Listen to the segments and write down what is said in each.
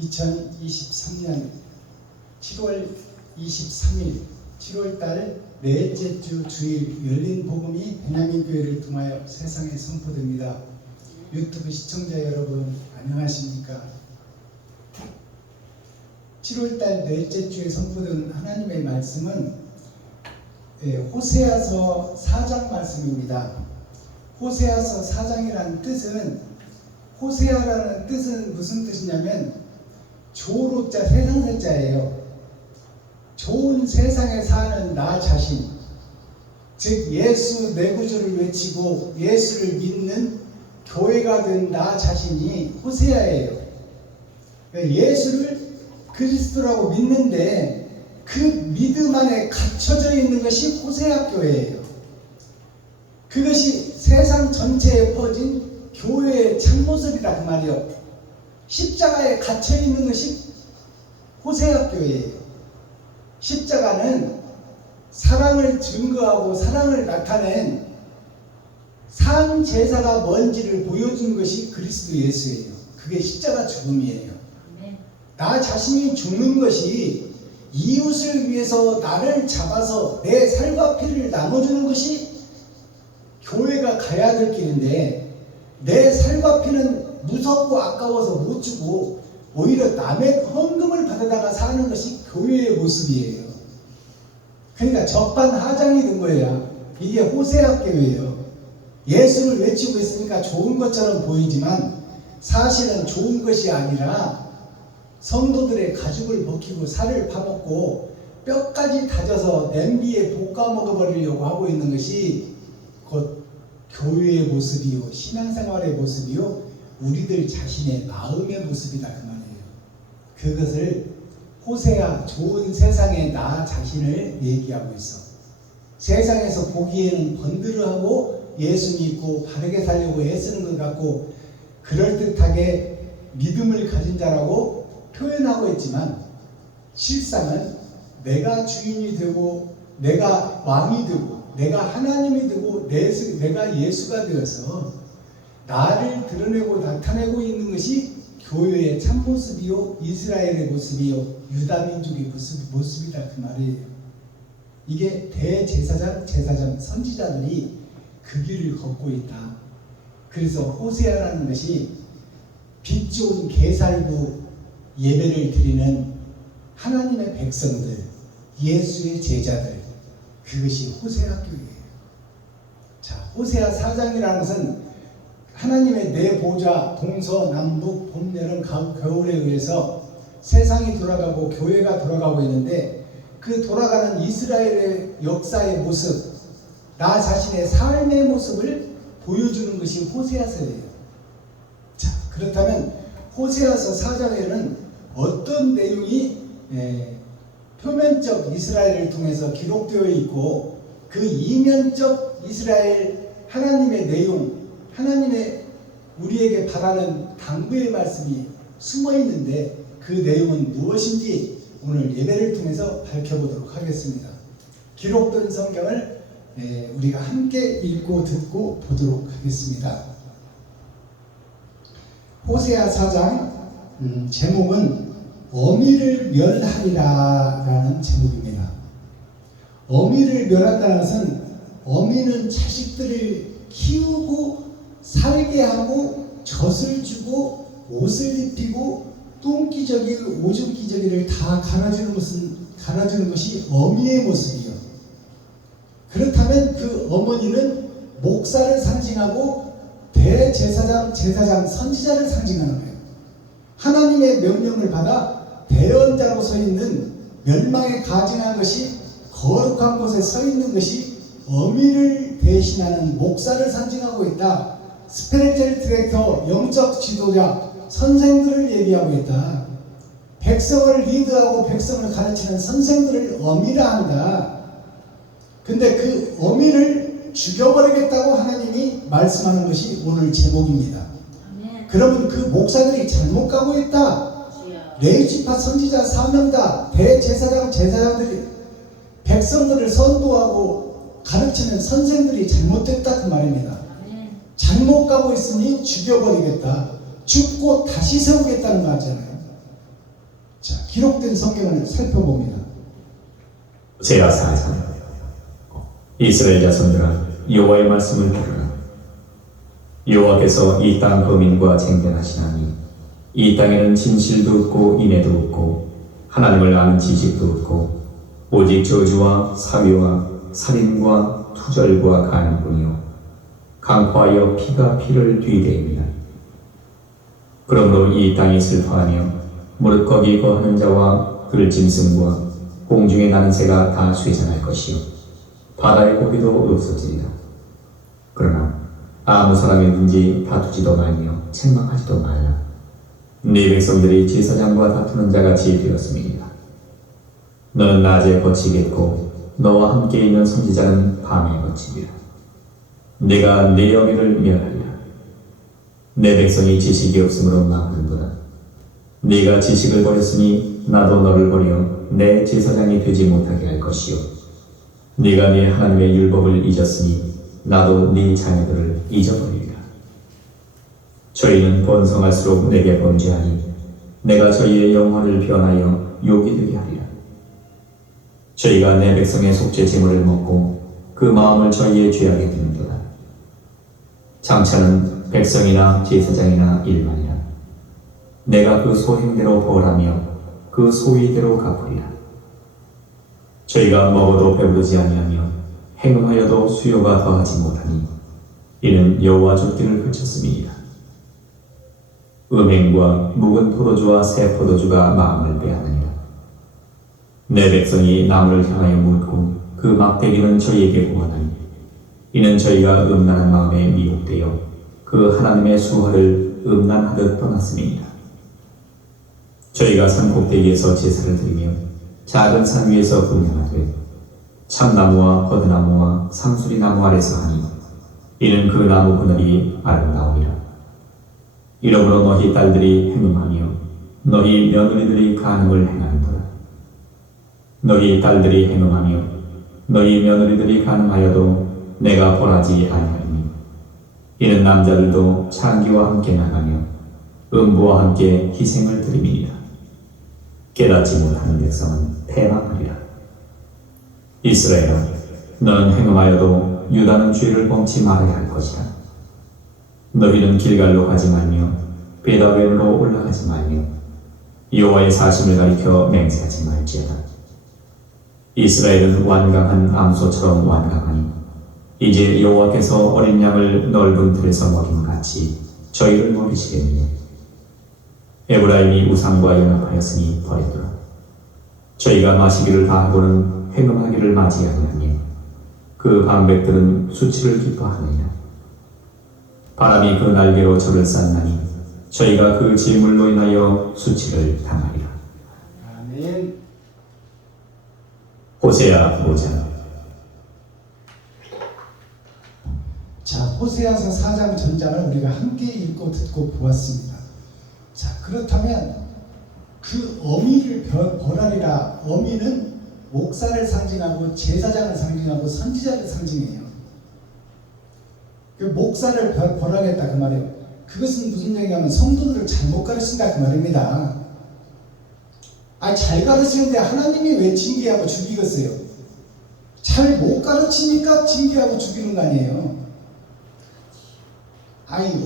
2023년 7월 23일 7월달 넷째 주 주일 열린 복음이 베냐민교회를 통하여 세상에 선포됩니다. 유튜브 시청자 여러분 안녕하십니까? 7월달 넷째 주에 선포된 하나님의 말씀은 호세아서 4장 말씀입니다. 호세아서 4장이라는 뜻은, 호세아라는 뜻은 무슨 뜻이냐면 조로자 세상세자예요. 좋은 세상에 사는 나 자신, 즉 예수 내 구주를 외치고 예수를 믿는 교회가 된 나 자신이 호세아예요. 예수를 그리스도라고 믿는데 그 믿음 안에 갇혀져 있는 것이 호세아 교회예요. 그것이 세상 전체에 퍼진 교회의 참모습이다 그 말이요. 십자가에 갇혀 있는 것이 호세아 교회예요. 십자가는 사랑을 증거하고 사랑을 나타낸 산 제사가 뭔지를 보여준 것이 그리스도 예수예요. 그게 십자가 죽음이에요. 나 자신이 죽는 것이 이웃을 위해서 나를 잡아서 내 살과 피를 나눠주는 것이 교회가 가야 될 길인데, 내 살과 피는 무섭고 아까워서 못 주고 오히려 남의 헌금을 받아다가 사는 것이 교회의 모습이에요. 그러니까 적반하장이 된 거예요. 이게 호세아 교회예요. 예수를 외치고 있으니까 좋은 것처럼 보이지만 사실은 좋은 것이 아니라 성도들의 가죽을 벗기고 살을 파먹고 뼈까지 다져서 냄비에 볶아 먹어버리려고 하고 있는 것이 곧 교회의 모습이요, 신앙생활의 모습이요, 우리들 자신의 마음의 모습이다 그 말이에요. 그것을 호세아, 좋은 세상의 나 자신을 얘기하고 있어. 세상에서 보기에는 번드르하고 예수 믿고 바르게 살려고 애쓰는 것 같고 그럴듯하게 믿음을 가진 자라고 표현하고 있지만, 실상은 내가 주인이 되고 내가 왕이 되고 내가 하나님이 되고 내가 예수가 되어서 나를 드러내고 나타내고 있는 것이 교회의 참모습이요, 이스라엘의 모습이요, 유다민족의 모습이다 그 말이에요. 이게 대제사장, 제사장, 선지자들이 그 길을 걷고 있다. 그래서 호세아라는 것이 빛 좋은 게살구 예배를 드리는 하나님의 백성들, 예수의 제자들, 그것이 호세아 교회예요. 자, 호세아 4장이라는 것은 하나님의 네 보좌, 동서남북, 봄, 여름, 가을, 겨울에 의해서 세상이 돌아가고 교회가 돌아가고 있는데, 그 돌아가는 이스라엘의 역사의 모습, 나 자신의 삶의 모습을 보여주는 것이 호세아서예요. 자, 그렇다면 호세아서 4장에는 어떤 내용이 표면적 이스라엘을 통해서 기록되어 있고, 그 이면적 이스라엘 하나님의 내용, 하나님의 우리에게 바라는 당부의 말씀이 숨어 있는데 그 내용은 무엇인지 오늘 예배를 통해서 밝혀보도록 하겠습니다. 기록된 성경을 우리가 함께 읽고 듣고 보도록 하겠습니다. 호세아 4장 제목은 어미를 멸하리라 라는 제목입니다. 어미를 멸한다는 것은, 어미는 자식들을 키우고 살게 하고 젖을 주고 옷을 입히고 똥기저귀, 오줌기저귀를 다 갈아주는 것이 어미의 모습이요. 그렇다면 그 어머니는 목사를 상징하고 대제사장, 제사장, 선지자를 상징하는 거예요. 하나님의 명령을 받아 대언자로 서 있는, 멸망에 가증한 것이 거룩한 곳에 서 있는 것이 어미를 대신하는 목사를 상징하고 있다. 스피리추얼 디렉터, 영적 지도자, 선생들을 얘기하고 있다. 백성을 리드하고 백성을 가르치는 선생들을 어미라 한다. 근데 그 어미를 죽여버리겠다고 하나님이 말씀하는 것이 오늘 제목입니다. 그러면 그 목사들이 잘못 가고 있다. 레위지파 선지자 사명자, 대제사장, 제사장들이 백성들을 선도하고 가르치는 선생들이 잘못됐다 그 말입니다. 잘못 가고 있으니 죽여버리겠다. 죽고 다시 세우겠다는 거 같잖아요. 자, 기록된 성경을 살펴봅니다. 호세아 4장. 이스라엘 자손들아 여호와의 말씀을 들으라. 여호와께서 이 땅 거민과 쟁변하시나니 이 땅에는 진실도 없고 인애도 없고 하나님을 아는 지식도 없고 오직 저주와 사위와 살인과 투절과 간음뿐이요 강포하여 피가 피를 뒤대입니다. 그러므로 이 땅이 슬퍼하며 무릇 거기 거하는 자와 들짐승과 공중에 나는 새가 다 쇠잔할 것이요 바다의 고기도 없어지리라. 그러나 아무 사람이든지 다투지도 말며 책망하지도 말라. 네 백성들이 제사장과 다투는 자같이 되었음이니라. 너는 낮에 거치겠고 너와 함께 있는 선지자는 밤에 거치리라. 내가 네 어미를 멸하리라. 내 백성이 지식이 없으므로 망하는도다. 네가 지식을 버렸으니 나도 너를 버려 내 제사장이 되지 못하게 할 것이요 네가 네 하나님의 율법을 잊었으니 나도 네 자녀들을 잊어버리리라. 저희는 번성할수록 내게 범죄하니 내가 저희의 영혼을 변하여 욕이 되게 하리라. 저희가 내 백성의 속죄 제물을 먹고 그 마음을 저희의 죄악에 드는도다. 장차는 백성이나 제사장이나 일반이라. 내가 그 소행대로 벌하며 그 소위대로 갚으리라. 저희가 먹어도 배부르지 아니하며 행음하여도 수요가 더하지 못하니 이는 여호와 쫓기를 그쳤음이니라. 음행과 묵은 포도주와 새 포도주가 마음을 빼앗느니라. 내 백성이 나무를 향하여 묻고 그 막대기는 저희에게 공하나니 이는 저희가 음란한 마음에 미혹되어 그 하나님의 수화를 음란하듯 떠났음이니라. 저희가 산 꼭대기에서 제사를 드리며 작은 산 위에서 분양하되 참나무와 버드나무와 상수리나무 아래서 하니 이는 그 나무 그늘이 아름다우니라. 이러므로 너희 딸들이 행음하며 너희 며느리들이 간음을 행하는도다. 너희 딸들이 행음하며 너희 며느리들이 간음하여도 내가 벌하지 아니하리니 이는 남자들도 창기와 함께 나가며 음부와 함께 희생을 드림이니라. 깨닫지 못하는 백성은 패망하리라. 이스라엘아, 너는 행음하여도 유다는 죄를 범치 말아야 할 것이다. 너희는 길갈로 가지 말며 베다웬으로 올라가지 말며 여호와의 사심을 가리켜 맹세하지 말지어다. 이스라엘은 완강한 암소처럼 완강하니 이제 여호와께서 어린 양을 넓은 틀에서 먹임 같이 저희를 먹이시겠느냐. 에브라임이 우상과 연합하였으니 버리더라. 저희가 마시기를 다하고는 행음하기를 맞이하느니 그 방백들은 수치를 기뻐하느니라. 바람이 그 날개로 저를 쌌나니 저희가 그 질물로 인하여 수치를 당하리라. 아멘. 호세아 5장. 자, 호세아서 4장 전장을 우리가 함께 읽고 듣고 보았습니다. 자, 그렇다면 그 어미를 벌하리라. 어미는 목사를 상징하고 제사장을 상징하고 선지자를 상징해요. 그 목사를 벌하겠다 그 말이에요. 그것은 무슨 얘기냐면 성도들을 잘못 가르친다 그 말입니다. 잘 가르치는데 하나님이 왜 징계하고 죽이겠어요? 잘 못 가르치니까 징계하고 죽이는 거 아니에요.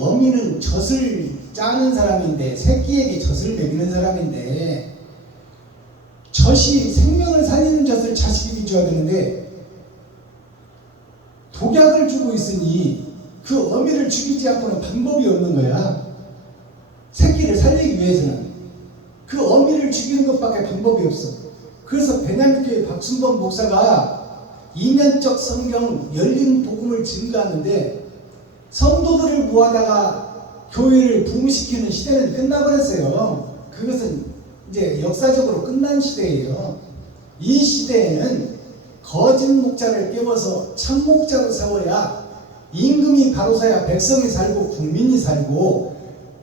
어미는 젖을 짜는 사람인데, 새끼에게 젖을 먹이는 사람인데, 젖이 생명을 살리는 젖을 자식에게 줘야 되는데 독약을 주고 있으니 그 어미를 죽이지 않고는 방법이 없는 거야. 새끼를 살리기 위해서는 그 어미를 죽이는 것밖에 방법이 없어. 그래서 베냐민교회 박순범 목사가 이면적 성경 열린 복음을 증거하는데 성도들을 모아다가 교회를 부흥시키는 시대는 끝나버렸어요. 그것은 이제 역사적으로 끝난 시대예요. 이 시대에는 거짓 목자를 깨워서 참 목자로 세워야 임금이 바로 서야 백성이 살고 국민이 살고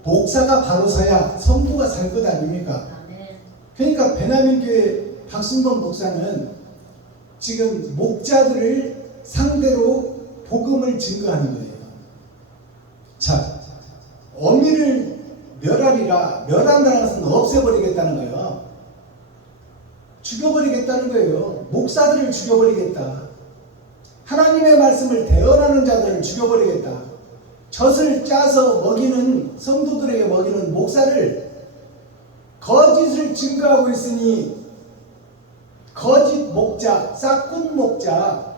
목사가 바로 서야 성도가 살 것 아닙니까? 그러니까 베냐민교회 박순범 목사는 지금 목자들을 상대로 복음을 증거하는 거예요. 어미를 멸하리라. 멸한다는 것은 없애버리겠다는 거예요. 죽여버리겠다는 거예요. 목사들을 죽여버리겠다. 하나님의 말씀을 대언하는 자들을 죽여버리겠다. 젖을 짜서 먹이는, 성도들에게 먹이는 목사를 거짓을 증거하고 있으니 거짓 목자, 싹군 목자,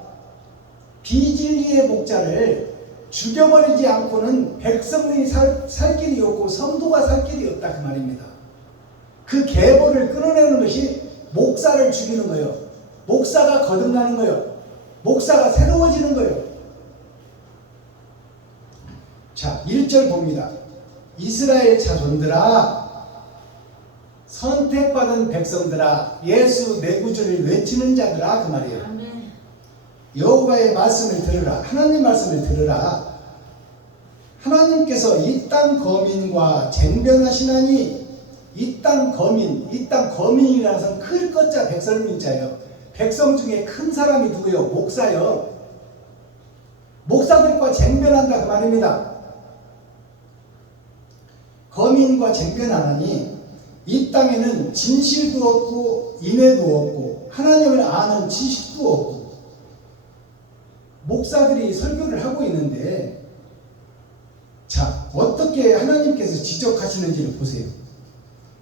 비진리의 목자를 죽여버리지 않고는 백성이 살 길이 없고 성도가 살 길이 없다, 그 말입니다. 그 계보를 끊어내는 것이 목사를 죽이는 거예요. 목사가 거듭나는 거예요. 목사가 새로워지는 거예요. 자, 1절 봅니다. 이스라엘 자손들아, 선택받은 백성들아, 예수 내 구주를 외치는 자들아, 그 말이에요. 여호와의 말씀을 들으라. 하나님 말씀을 들으라. 하나님께서 이 땅 거민과 쟁변하시나니, 이 땅 거민, 이 땅 거민이라는 것은 클 것자 백설민자예요. 백성 중에 큰 사람이 누구요? 목사요. 목사들과 쟁변한다, 그 말입니다. 거민과 쟁변하나니 이 땅에는 진실도 없고 인애도 없고 하나님을 아는 지식도 없고. 목사들이 설교를 하고 있는데, 자, 어떻게 하나님께서 지적하시는지를 보세요.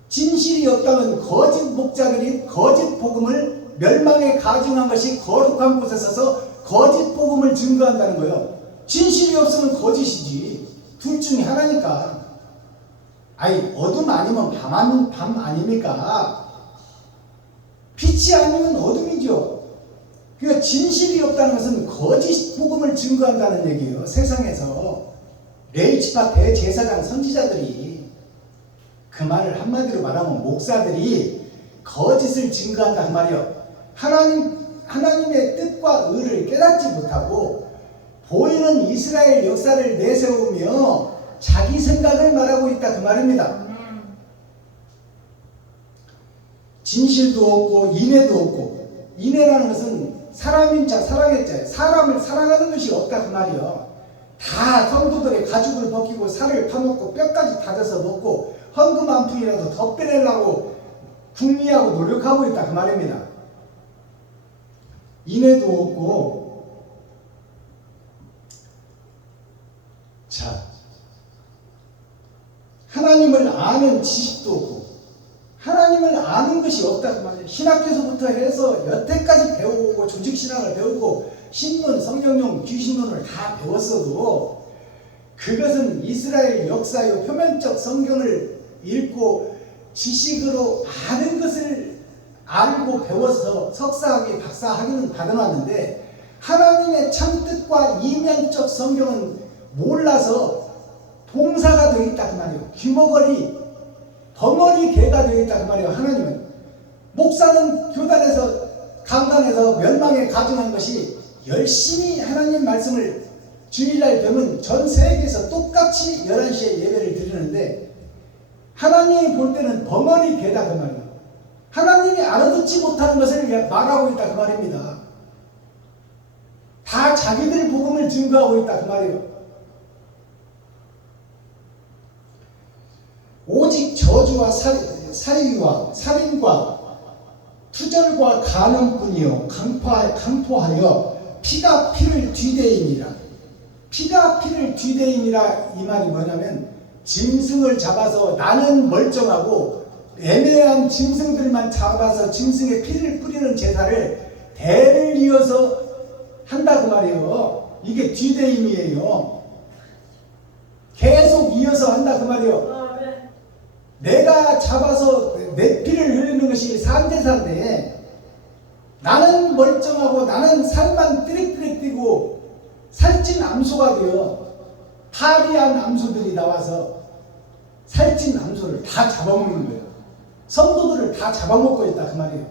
진실이 없다면 거짓 목자들이 거짓 복음을 멸망에 가증한 것이 거룩한 곳에 서서 거짓 복음을 증거한다는 거예요. 진실이 없으면 거짓이지. 둘 중에 하나니까. 아니, 어둠 아니면 밤 아닙니까? 빛이 아니면 어둠이죠. 그러니까 진실이 없다는 것은 거짓 복음을 증거한다는 얘기예요. 세상에서 레이치파 대제사장 선지자들이, 그 말을 한마디로 말하면 목사들이 거짓을 증거한다, 그 말이에요. 하나님의 뜻과 의를 깨닫지 못하고 보이는 이스라엘 역사를 내세우며 자기 생각을 말하고 있다, 그 말입니다. 진실도 없고 인애도 없고. 인애라는 것은 사람인 자, 사랑의 자예요. 사람을 사랑하는 것이 없다, 그 말이요. 다 성도들의 가죽을 벗기고 살을 파먹고 뼈까지 다져서 먹고 헌금 한 푼이라도 더 빼내려고 궁리하고 노력하고 있다, 그 말입니다. 인애도 없고. 자, 하나님을 아는 지식도 없고. 하나님을 아는 것이 없다, 그 말이에요. 신학교에서부터 해서 여태까지 배우고 조직신학을 배우고 신론, 성경론, 귀신론을 다 배웠어도 그것은 이스라엘 역사요, 표면적 성경을 읽고 지식으로 아는 것을 알고 배워서 석사학위, 박사학위는 받아놨는데 하나님의 참뜻과 이면적 성경은 몰라서 봉사가 되어 있다, 그 말이에요. 귀머거리, 벙어리 개가 되어 있다, 그 말이에요. 하나님은. 목사는 교단에서, 강단에서 멸망에 가증한 것이 열심히 하나님 말씀을 주일날 되면 전 세계에서 똑같이 11시에 예배를 드리는데 하나님이 볼 때는 벙어리 개다, 그 말이에요. 하나님이 알아듣지 못하는 것을 말하고 있다, 그 말입니다. 다 자기들 복음을 증거하고 있다, 그 말이에요. 오직 저주와 사위와 살인과 투절과 간음뿐이요 강포하여 피가 피를 뒤대임이라. 피가 피를 뒤대임이라, 이 말이 뭐냐면 짐승을 잡아서, 나는 멀쩡하고 애매한 짐승들만 잡아서 짐승의 피를 뿌리는 제사를 대를 이어서 한다, 그 말이에요. 이게 뒤대임이에요. 계속 이어서 한다, 그 말이에요. 내가 잡아서 내 피를 흘리는 것이 산제사인데 나는 멀쩡하고 나는 살만 띠릭띠릭 뛰고 살찐 암소가 되어 파리한 암소들이 나와서 살찐 암소를 다 잡아먹는 거예요. 성도들을 다 잡아먹고 있다, 그 말이에요.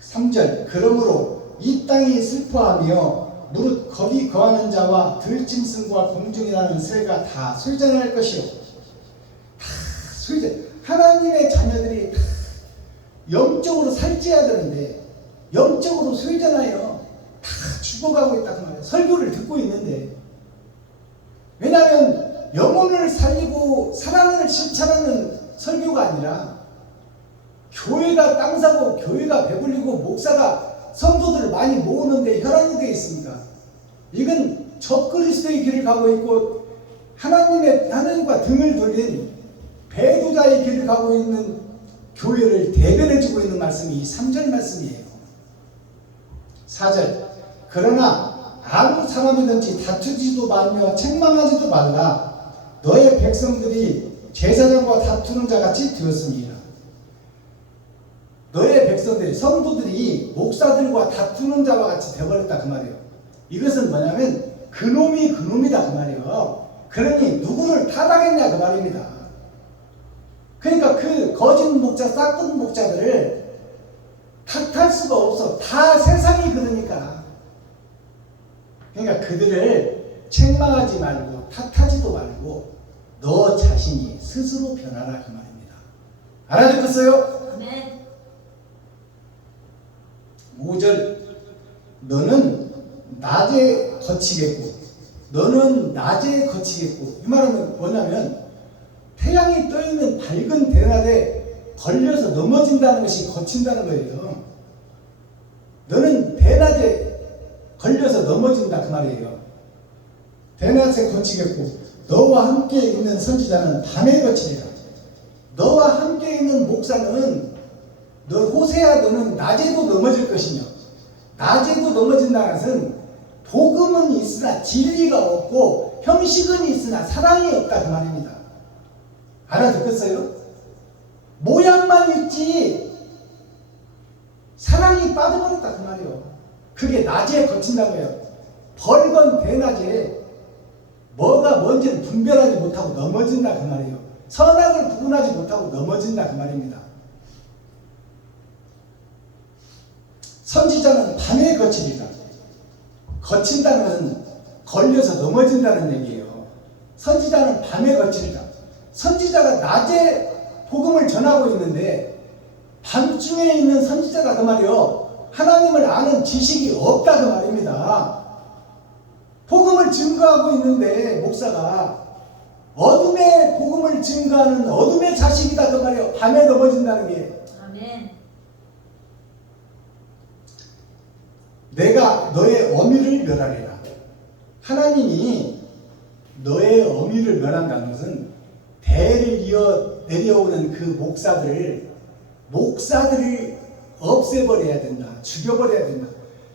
3절, 그러므로 이 땅이 슬퍼하며 무릇 거기 거하는 자와 들짐승과 공중이라는 새가 다 쇠잔할 것이요. 다 쇠잔. 하나님의 자녀들이 다 영적으로 살찌어야 되는데 영적으로 쇠잖아요. 다 죽어가고 있다, 그 말이에요. 설교를 듣고 있는데. 왜냐하면 영혼을 살리고 사랑을 실천하는 설교가 아니라 교회가 땅 사고 교회가 배불리고 목사가 성도들을 많이 모으는데 혈안이 되어 있습니까? 이건 적그리스도의 길을 가고 있고 하나님과 등을 돌린 배도자의 길을 가고 있는 교회를 대변해주고 있는 말씀이 이 3절 말씀이에요. 4절 그러나 아무 사람이든지 다투지도 말며 책망하지도 말라. 너의 백성들이 제사장과 다투는 자같이 되었습니다. 너의 백성들이 성도들이 목사들과 다투는 자와 같이 되어버렸다 그 말이에요. 이것은 뭐냐면 그놈이 그놈이다 그 말이에요. 그러니 누구를 타당했냐 그 말입니다. 그러니까 그 거짓 목자 싹든 목자들을 탓할 수가 없어. 다 세상이 그러니까. 그러니까 그들을 책망하지 말고 탓하지도 말고 너 자신이 스스로 변하라 그 말입니다. 알아듣겠어요? 아멘. 5절 너는 낮에 거치겠고 너는 낮에 거치겠고 이 말은 뭐냐면 태양이 떠있는 밝은 대낮에 걸려서 넘어진다는 것이 거친다는 거예요. 너는 대낮에 걸려서 넘어진다 그 말이에요. 대낮에 거치겠고 너와 함께 있는 선지자는 밤에 거치리라. 너와 함께 있는 목사는 너 호세야 너는 낮에도 넘어질 것이며 낮에도 넘어진다는 것은 복음은 있으나 진리가 없고 형식은 있으나 사랑이 없다 그 말입니다. 알아듣겠어요? 모양만 있지 사랑이 빠져버렸다 그 말이에요. 그게 낮에 거친다고요. 벌건 대낮에 뭐가 뭔지를 분별하지 못하고 넘어진다 그 말이에요. 선악을 구분하지 못하고 넘어진다 그 말입니다. 선지자는 밤에 거치리라. 거친다는 것은 걸려서 넘어진다는 얘기예요. 선지자는 밤에 거치리라. 선지자가 낮에 복음을 전하고 있는데 밤중에 있는 선지자다 그 말이요. 하나님을 아는 지식이 없다 그 말입니다. 복음을 증거하고 있는데 목사가 어둠의 복음을 증거하는 어둠의 자식이다 그 말이요. 밤에 넘어진다는 게. 아멘. 내가 너의 어미를 멸하리라. 하나님이 너의 어미를 멸한다는 것은 대를 이어 내려오는 그 목사들을 없애버려야 된다. 죽여버려야 된다.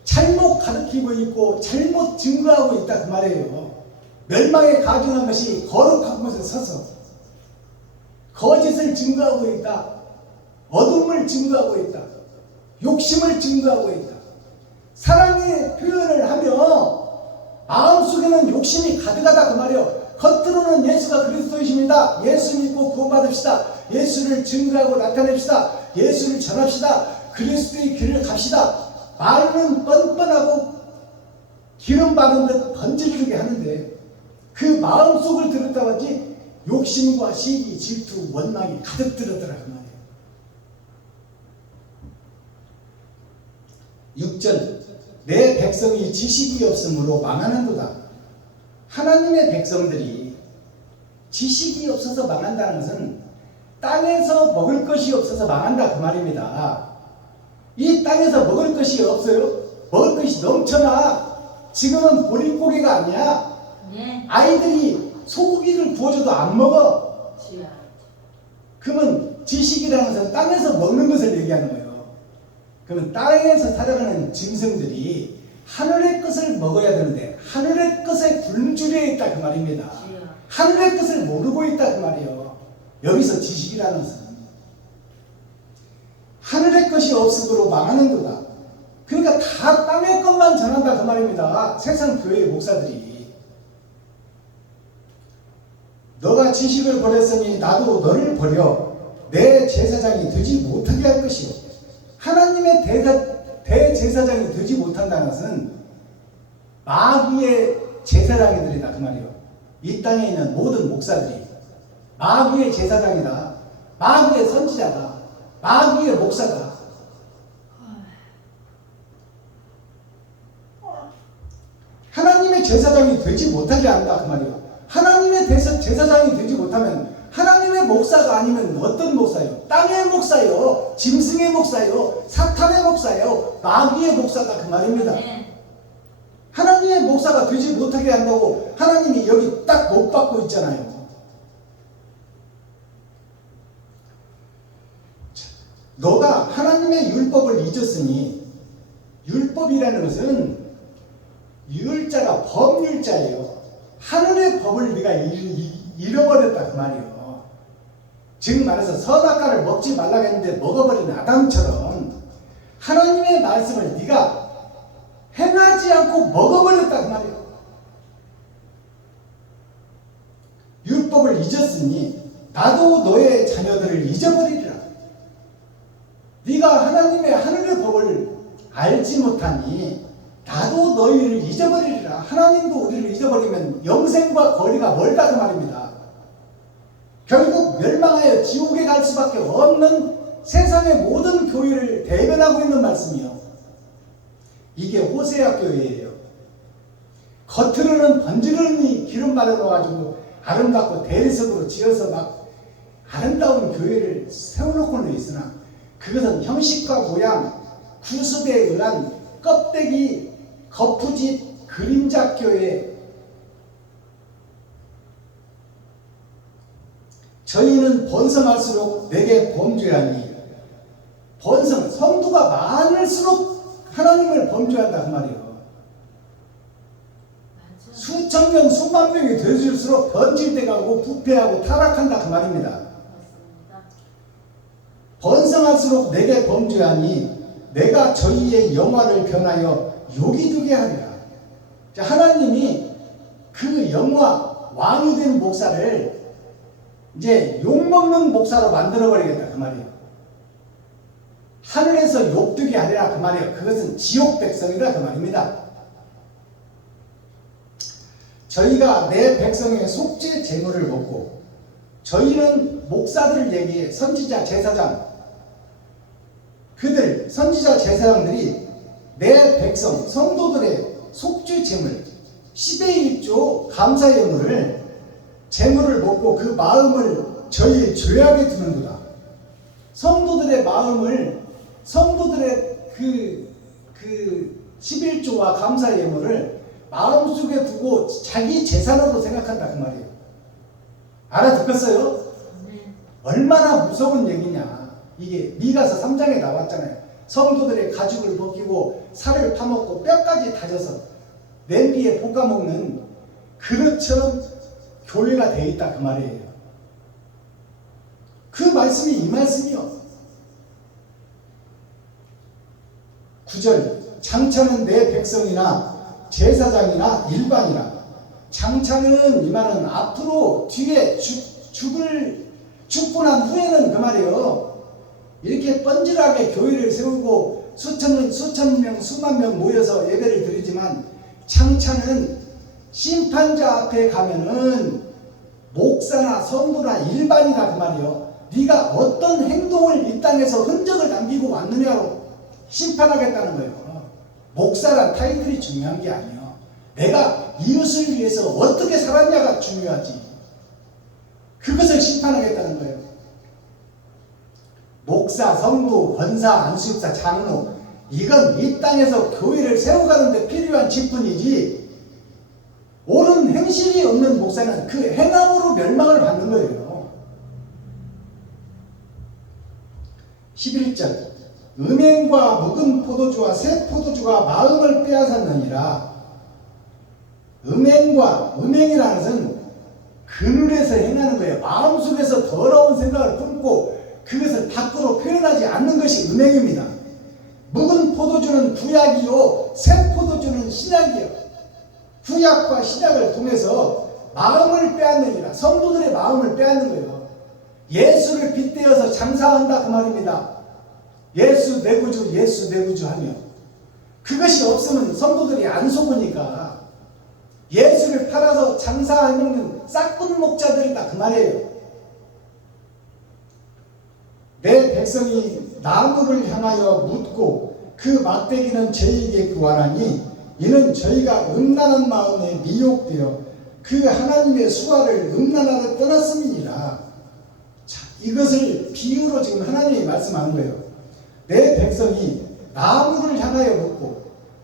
잘못 가르치고 있고 잘못 증거하고 있다 그 말이에요. 멸망에 가증한 것이 거룩한 곳에 서서 거짓을 증거하고 있다. 어둠을 증거하고 있다. 욕심을 증거하고 있다. 사랑의 표현을 하며 마음속에는 욕심이 가득하다 그 말이에요. 겉으로는 예수가 그리스도이십니다. 예수 믿고 구원받읍시다. 예수를 증거하고 나타냅시다. 예수를 전합시다. 그리스도의 길을 갑시다. 말은 뻔뻔하고 기름 바른 듯 번질르게 하는데 그 마음속을 들었다고 하지 욕심과 시기, 질투, 원망이 가득 들었더라 그 말이에요. 6절 내 백성이 지식이 없으므로 망하는도다. 하나님의 백성들이 지식이 없어서 망한다는 것은 땅에서 먹을 것이 없어서 망한다 그 말입니다. 이 땅에서 먹을 것이 없어요? 먹을 것이 넘쳐나. 지금은 보릿고개가 아니야. 네. 아이들이 소고기를 구워줘도 안 먹어. 주여. 그러면 지식이라는 것은 땅에서 먹는 것을 얘기하는 거예요. 그러면 땅에서 살아가는 짐승들이 하늘의 것을 먹어야 되는데 하늘의 것에 굶주려 있다 그 말입니다. 주여. 하늘의 것을 모르고 있다 그 말이에요. 여기서 지식이라는 것은 하늘의 것이 없으므로 망하는도다. 그러니까 다 땅의 것만 전한다 그 말입니다. 세상 교회의 목사들이. 너가 지식을 버렸으니 나도 너를 버려 내 제사장이 되지 못하게 할 것이요. 하나님의 대제사장이 되지 못한다는 것은 마귀의 제사장이들이다 그 말이에요. 이 땅에 있는 모든 목사들이 마귀의 제사장이다. 마귀의 선지자다. 마귀의 목사다. 하나님의 제사장이 되지 못하게 한다 그 말이에요. 하나님의 제사장이 되지 못하면 하나님의 목사가 아니면 어떤 목사요? 땅의 목사요, 짐승의 목사요, 사탄의 목사요, 마귀의 목사가 그 말입니다. 하나님의 목사가 되지 못하게 한다고 하나님이 여기 딱 못 받고 있잖아요. 너가 하나님의 율법을 잊었으니, 율법이라는 것은 율자가 법률자예요. 하늘의 법을 네가 잃어버렸다 그 말이에요. 즉 말해서 선악과를 먹지 말라고 했는데 먹어버린 아담처럼 하나님의 말씀을 네가 행하지 않고 먹어버렸다 그 말이에요. 율법을 잊었으니 나도 너의 자녀들을 잊어버리리라. 네가 하나님의 하늘의 법을 알지 못하니 나도 너희를 잊어버리리라. 하나님도 우리를 잊어버리면 영생과 거리가 멀다 그 말입니다. 결국 멸망하여 지옥에 갈 수밖에 없는 세상의 모든 교회를 대변하고 있는 말씀이요. 이게 호세아 교회예요. 겉으로는 번지르르니 기름 바르러가지고 아름답고 대리석으로 지어서 막 아름다운 교회를 세워놓고는 있으나 그것은 형식과 모양, 구습에 의한 껍데기, 거푸집, 그림자 교회. 저희는 번성할수록 내게 범죄하니, 번성, 성도가 많을수록 하나님을 범죄한다 그 말이에요. 수천 명, 수만 명이 되어질수록 번질 때가 오고 부패하고 타락한다 그 말입니다. 번성할수록 내게 범죄하니 내가 저희의 영화를 변하여 요기두게 하리라. 하나님이 그 영화, 왕이 된 목사를 이제 욕먹는 목사로 만들어버리겠다 그 말이에요. 하늘에서 욕되게 하리라 그 말이에요. 그것은 지옥 백성이다 그 말입니다. 저희가 내 백성의 속죄 제물을 먹고, 저희는 목사들을 얘기해. 선지자, 제사장, 그들 선지자 제사장들이 내 백성 성도들의 속죄 제물 10의 1조 감사 예물을 제물을 먹고 그 마음을 저희의 죄악에 두는도다. 성도들의 마음을, 성도들의 그 11조와 감사 예물을 마음속에 두고 자기 재산으로 생각한다 그 말이에요. 알아듣겠어요? 얼마나 무서운 얘기냐. 이게 미가서 3장에 나왔잖아요. 성도들의 가죽을 벗기고 살을 파먹고 뼈까지 다져서 냄비에 볶아먹는 그릇처럼 교회가 돼 있다 그 말이에요. 그 말씀이 이 말씀이요. 9절 장차는 내 백성이나 제사장이나 일반이라. 장차는 이 말은 앞으로 뒤에 죽고 난 후에는 그 말이에요. 이렇게 번질하게 교회를 세우고 수천 명, 수만 명 모여서 예배를 드리지만 장차는 심판자 앞에 가면은 목사나 성도나 일반이다 그 말이요. 네가 어떤 행동을 이 땅에서 흔적을 남기고 왔느냐로 심판하겠다는 거예요. 목사란 타이틀이 중요한 게 아니에요. 내가 이웃을 위해서 어떻게 살았냐가 중요하지. 그것을 심판하겠다는 거예요. 목사, 성도, 권사, 안수육사, 장로, 이건 이 땅에서 교회를 세워가는 데 필요한 직분이지, 옳은 행실이 없는 목사는 그 행함으로 멸망을 받는 거예요. 11절 음행과 묵은 포도주와 새 포도주가 마음을 빼앗았느니라. 음행이라는 것은 그늘에서 행하는 거예요. 마음속에서 더러운 생각을 품고 그것을 밖으로 표현하지 않는 것이 음행입니다. 묵은 포도주는 구약이요, 새 포도주는 신약이요. 구약과 신약을 통해서 마음을 빼앗느니라. 성도들의 마음을 빼앗는 거예요. 예수를 빗대어서 장사한다 그 말입니다. 예수 내 구주, 예수 내 구주 하며, 그것이 없으면 성도들이 안 속으니까 예수를 팔아서 장사해먹는 싹군 목자들이다 그 말이에요. 내 백성이 나무를 향하여 묻고 그 막대기는 저희에게 구하나니 이는 저희가 음란한 마음에 미혹되어 그 하나님의 수화를 음란하러 떠났음이니라. 이것을 비유로 지금 하나님이 말씀하는 거예요. 내 백성이 나무를 향하여 묻고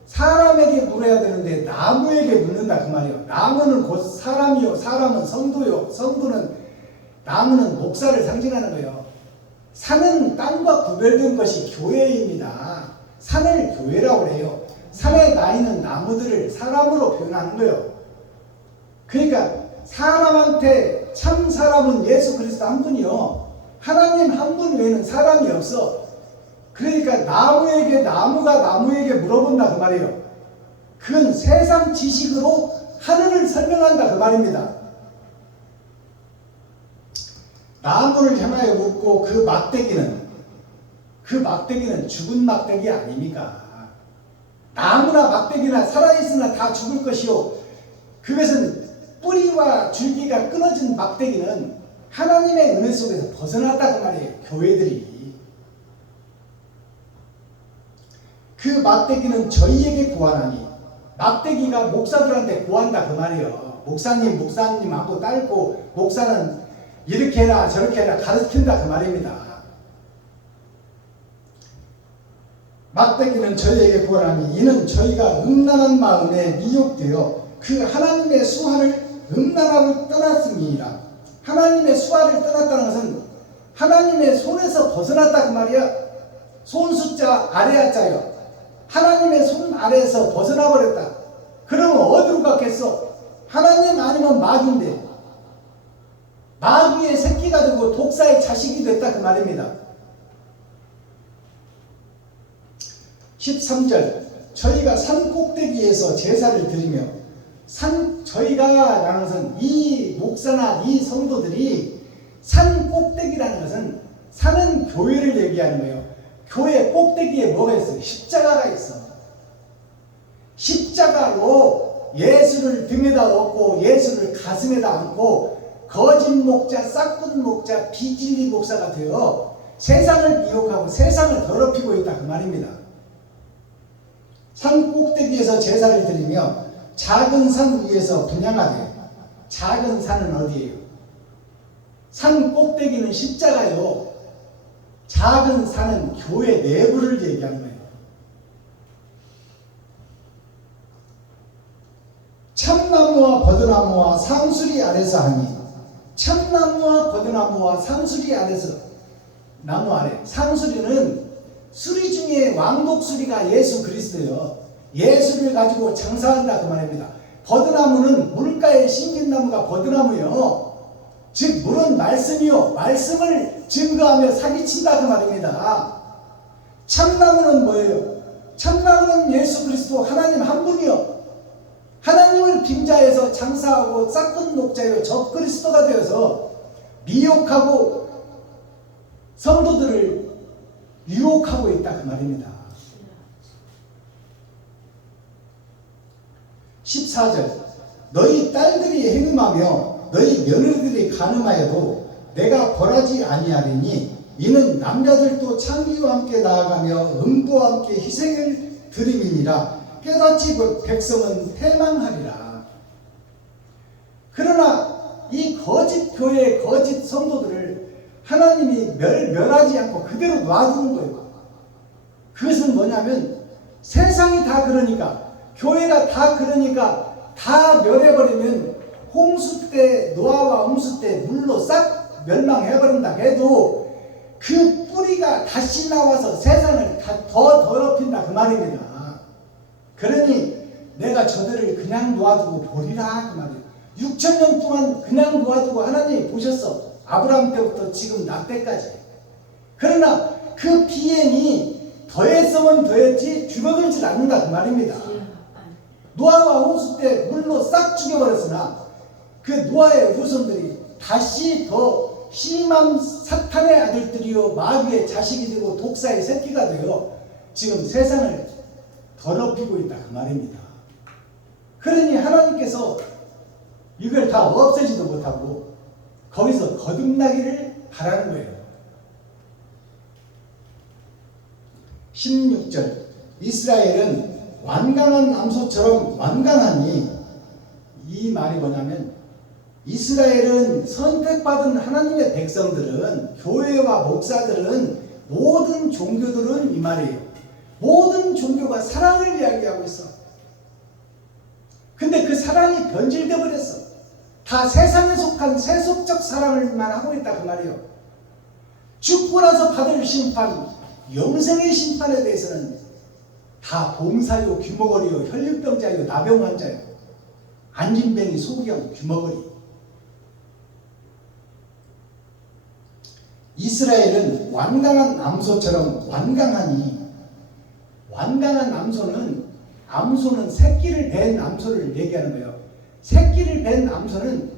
사람에게 물어야 되는데 나무에게 묻는다 그 말이에요. 나무는 곧 사람이요, 사람은 성도요, 성도는 나무는 목사를 상징하는 거예요. 산은 땅과 구별된 것이 교회입니다. 산을 교회라고 해요. 산에 나 있는 나무들을 사람으로 표현하는 거예요. 그러니까 사람한테 참 사람은 예수 그리스도 한 분이요. 하나님 한 분 외에는 사람이 없어. 그러니까 나무가 나무에게 물어본다 그 말이에요. 그건 세상 지식으로 하늘을 설명한다 그 말입니다. 나무를 향하여 묻고 그 막대기는 죽은 막대기 아닙니까? 나무나 막대기나 살아있으나 다 죽을 것이요. 그것은 뿌리와 줄기가 끊어진 막대기는 하나님의 은혜 속에서 벗어났다 그 말이에요. 교회들이. 그 막대기는 저희에게 구하나니, 막대기가 목사들한테 구한다 그 말이에요. 목사님하고 딸고 목사는 이렇게 해라 저렇게 해라 가르친다 그 말입니다. 막대기는 저희에게 구하나니 이는 저희가 음란한 마음에 미혹되어 그 하나님의 수화를 음란하고 떠났음이니라. 하나님의 수화를 떠났다는 것은 하나님의 손에서 벗어났다 그 말이야. 손숫자 아래야자요. 하나님의 손 아래에서 벗어나 버렸다. 그러면 어디로 갔겠어? 하나님 아니면 마귀인데 마귀의 새끼가 되고 독사의 자식이 됐다 그 말입니다. 13절 저희가 산 꼭대기에서 제사를 드리며 저희가 라는 것은 이 목사나 이 성도들이 산 꼭대기라는 것은 산은 교회를 얘기하는 거예요. 교회 꼭대기에 뭐가 있어요? 십자가가 있어. 십자가로 예수를 등에다 얻고 예수를 가슴에다 안고 거짓 목자, 싹군 목자, 비진리 목사가 되어 세상을 미혹하고 세상을 더럽히고 있다 그 말입니다. 산 꼭대기에서 제사를 드리며 작은 산 위에서 분향하되. 작은 산은 어디예요? 산 꼭대기는 십자가요. 작은 산은 교회 내부를 얘기하는 거예요. 참나무와 버드나무와 상수리 아래서 하니, 참나무와 버드나무와 상수리 아래서, 나무 아래. 상수리는 수리 중에 왕독수리가 예수 그리스도요. 예수를 가지고 장사한다 그 말입니다. 버드나무는 물가에 심긴 나무가 버드나무요. 즉 물은 말씀이요. 말씀을 증거하며 사기친다 그 말입니다. 참나무는 뭐예요? 참나무는 예수 그리스도 하나님 한 분이요. 하나님을 빙자해서 장사하고 싹군 목자요. 적 그리스도가 되어서 미혹하고 성도들을 유혹하고 있다 그 말입니다. 14절 너희 딸들이 행음하며 너희 며느리들이 간음하여도 내가 벌하지 아니하리니 이는 남자들도 창기와 함께 나아가며 음부와 함께 희생을 드림이니라. 깨닫지 백성은 패망하리라. 그러나 이 거짓 교회 거짓 성도들을 하나님이 멸하지 않고 그대로 놔두는 거예요. 그것은 뭐냐면 세상이 다 그러니까 교회가 다 그러니까 다 멸해버리면 홍수 때 노아와 홍수 때 물로 싹 멸망해버린다 해도 그 뿌리가 다시 나와서 세상을 더 더럽힌다 그 말입니다. 그러니 내가 저들을 그냥 놓아두고 보리라 그 말이에요. 6,000년 동안 그냥 놓아두고 하나님이 보셨어. 아브라함 때부터 지금 나 때까지. 그러나 그 비행이 더했으면 더했지 줄어들지 않는다 그 말입니다. 노아와 홍수 때 물로 싹 죽여버렸으나 그 노아의 후손들이 다시 더 심한 사탄의 아들들이요 마귀의 자식이 되고 독사의 새끼가 되어 지금 세상을 더럽히고 있다 그 말입니다. 그러니 하나님께서 이걸 다 없애지도 못하고 거기서 거듭나기를 바라는 거예요. 16절 이스라엘은 완강한 암소처럼 완강하니 이 말이 뭐냐면 이스라엘은 선택받은 하나님의 백성들은, 교회와 목사들은, 모든 종교들은 이 말이에요. 모든 종교가 사랑을 이야기하고 있어. 근데 그 사랑이 변질되어 버렸어. 다 세상에 속한 세속적 사랑을만 하고 있다 그 말이에요. 죽고 나서 받을 심판, 영생의 심판에 대해서는 다 봉사요, 귀머거리요, 혈류병자요, 나병 환자요, 안진뱅이, 소경, 귀머거리. 이스라엘은 완강한 암소처럼 완강하니, 완강한 암소는 새끼를 뵌 암소를 얘기하는 거예요. 새끼를 뵌 암소는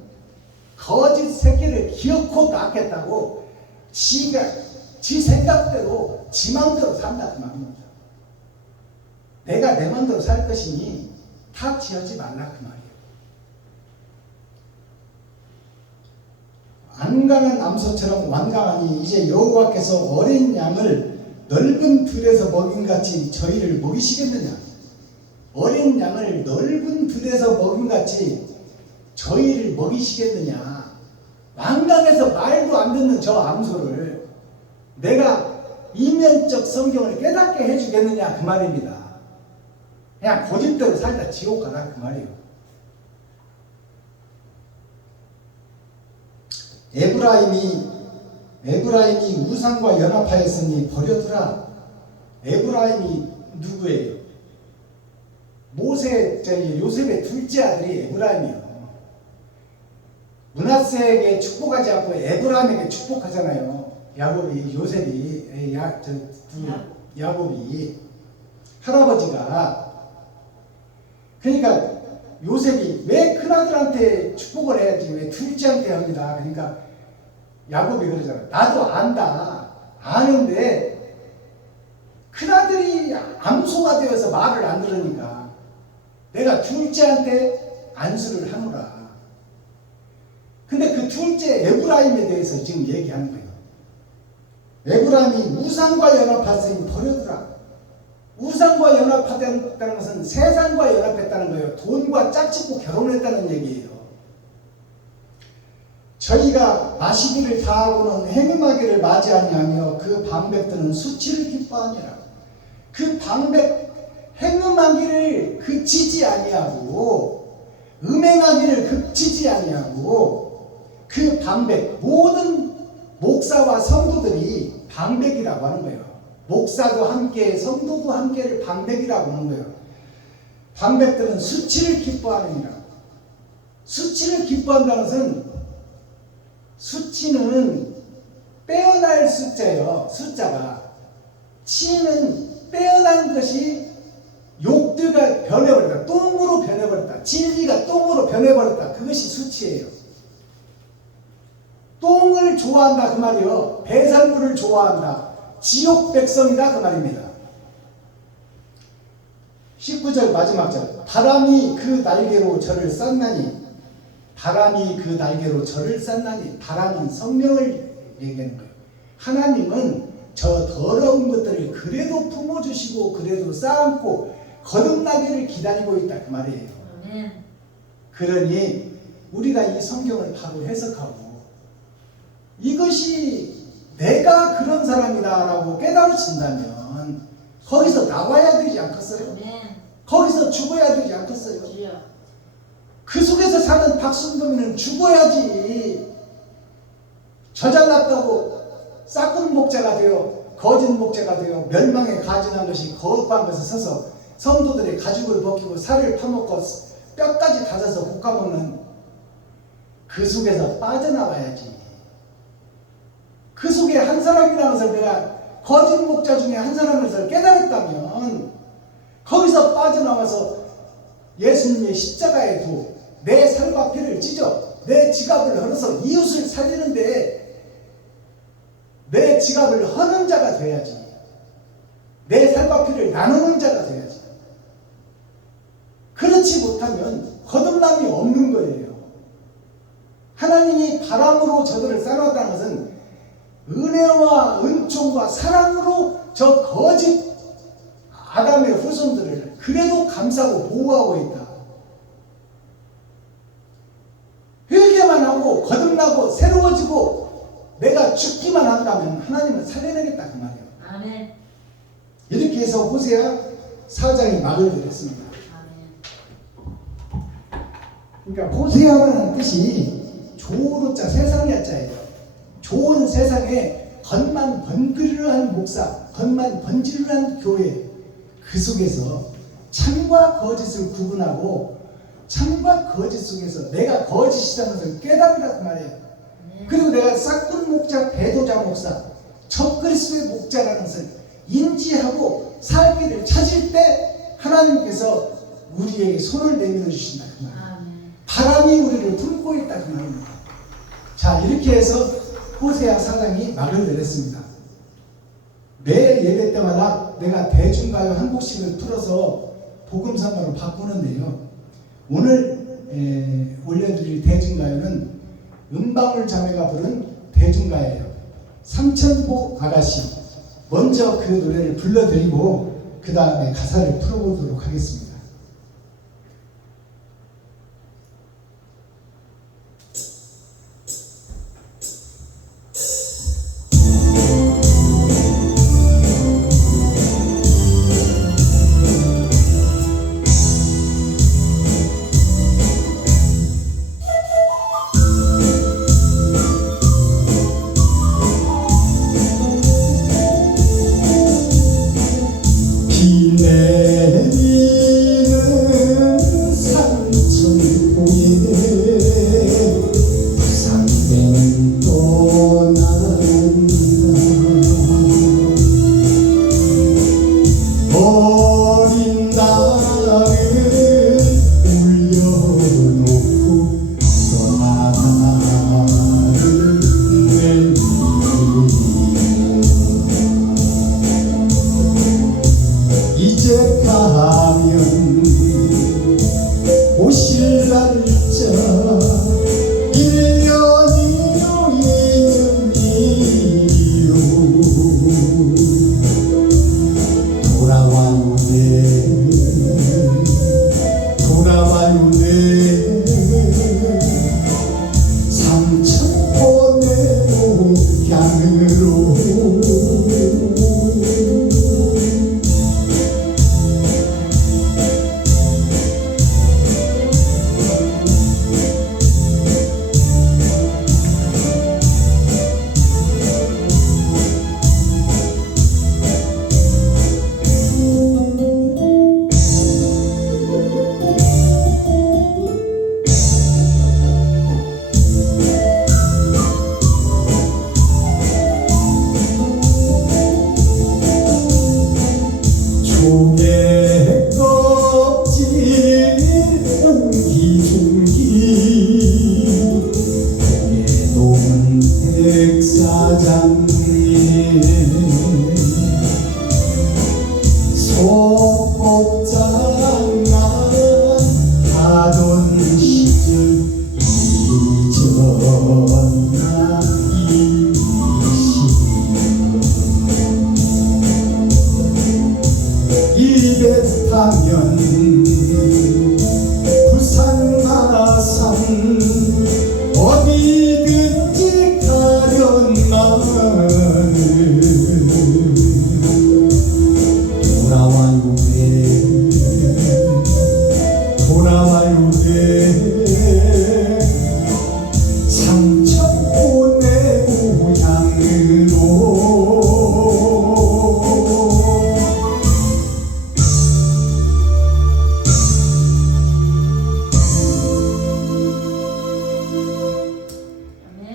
거짓 새끼를 기어코 낳겠다고 지 생각대로 지 마음대로 산다 그 말입니다. 내가 내 마음대로 살 것이니 탁지하지 말라 그 말이에요. 완강한 암소처럼 완강하니 이제 여호와께서 어린 양을 넓은 들에서 먹인같이 저희를 먹이시겠느냐. 어린 양을 넓은 들에서 먹인같이 저희를 먹이시겠느냐. 완강해서 말도 안 듣는 저 암소를 내가 이면적 성경을 깨닫게 해주겠느냐 그 말입니다. 그냥 고집대로 살다 지옥 가라 그 말이에요. 에브라임이 우상과 연합하였으니 버려두라. 에브라임이 누구예요? 요셉의 둘째 아들이 에브라임이요. 므낫세에게 축복하지 않고 에브라임에게 축복하잖아요. 야곱이 할아버지가. 그러니까 요셉이 왜 큰아들한테 축복을 해야지 왜 둘째한테 합니다. 그러니까 야곱이 그러잖아. 나도 안다. 아는데 큰아들이 암소가 되어서 말을 안 들으니까 내가 둘째한테 안수를 하노라. 근데 그 둘째 에브라임에 대해서 지금 얘기하는 거예요. 에브라임이 우상과 연합하였으니 버려두라. 우상과 연합하다는 것은 세상과 연합했다는 거예요. 돈과 짝짓고 결혼했다는 얘기예요. 저희가 마시기를 다하고는 행음하기를 맞이 아니하며 그 방백들은 수치를 기뻐하니라. 그 방백 행음하기를 그치지 아니하고 음행하기를 그치지 아니하고 그 방백, 모든 목사와 성도들이 방백이라고 하는 거예요. 목사도 함께 성도도 함께를 방백이라고 하는 거예요. 방백들은 수치를 기뻐하느니라. 수치를 기뻐한다는 것은 수치는 빼어날 숫자예요. 숫자가. 치는 빼어난 것이 욕되가 변해버렸다. 똥으로 변해버렸다. 진리가 똥으로 변해버렸다. 그것이 수치예요. 똥을 좋아한다 그 말이요. 배설물을 좋아한다. 지옥 백성이다 그 말입니다. 19절 마지막 절. 바람이 그 날개로 저를 쌌나니. 바람이 그 날개로 저를 쌌나니. 바람은 성령을 얘기하는 거예요. 하나님은 저 더러운 것들을 그래도 품어주시고 그래도 쌓고 거듭나기를 기다리고 있다 그 말이에요. 그러니 우리가 이 성경을 바로 해석하고 이것이 내가 그런 사람이다 라고 깨달아진다면 거기서 나와야 되지 않겠어요? 거기서 죽어야 되지 않겠어요? 그 속에서 사는 박순범이는 죽어야지. 저 잘났다고 싹군 목자가 되어 거짓 목자가 되어 멸망에 가증한 것이 거룩한 것에 서서 성도들의 가죽을 벗기고 살을 파먹고 뼈까지 다져서 볶아먹는 그 속에서 빠져나와야지. 그 속에 한 사람이라는 것을 내가 거짓 목자 중에 한 사람에서 깨달았다면 거기서 빠져나와서 예수님의 십자가에 도 내 살과 피를 찢어 내 지갑을 헐어서 이웃을 살리는데 내 지갑을 허는 자가 돼야지. 내 살과 피를 나누는 자가 돼야지. 그렇지 못하면 거듭남이 없는 거예요. 하나님이 바람으로 저들을 쌓아놨다는 것은 은혜와 은총과 사랑으로 저 거짓 아담의 후손들을 그래도 감싸고 보호하고 있다. 회개만 새로워지고 내가 죽기만 한다면 하나님은 살려내겠다 그 말이에요. 아멘. 이렇게 해서 호세아 4장이 막을 내렸습니다. 아멘. 그러니까 호세아라는 뜻이 조로자 세상의 자예요. 좋은 세상에 겉만 번지르르한 목사, 겉만 번지르르한 교회, 그 속에서 참과 거짓을 구분하고 참과 거짓 속에서 내가 거짓이라는 것을 깨달으라고 말해요. 그리고 내가 싹둔 목자, 배도자 목사, 적그리스도의 목자라는 것을 인지하고 살 길을 찾을 때 하나님께서 우리에게 손을 내밀어 주신다 그 말이에요. 아멘. 바람이 우리를 품고 있다 그 말입니다. 자, 이렇게 해서 호세아 4장이 막을 내렸습니다. 매 예배 때마다 내가 대중가요 한 곡씩을 풀어서 복음성가로 바꾸는데요. 오늘 올려드릴 대중가요는 은방울 자매가 부른 대중가요예요. 삼천포 아가씨. 먼저 그 노래를 불러드리고 그 다음에 가사를 풀어보도록 하겠습니다.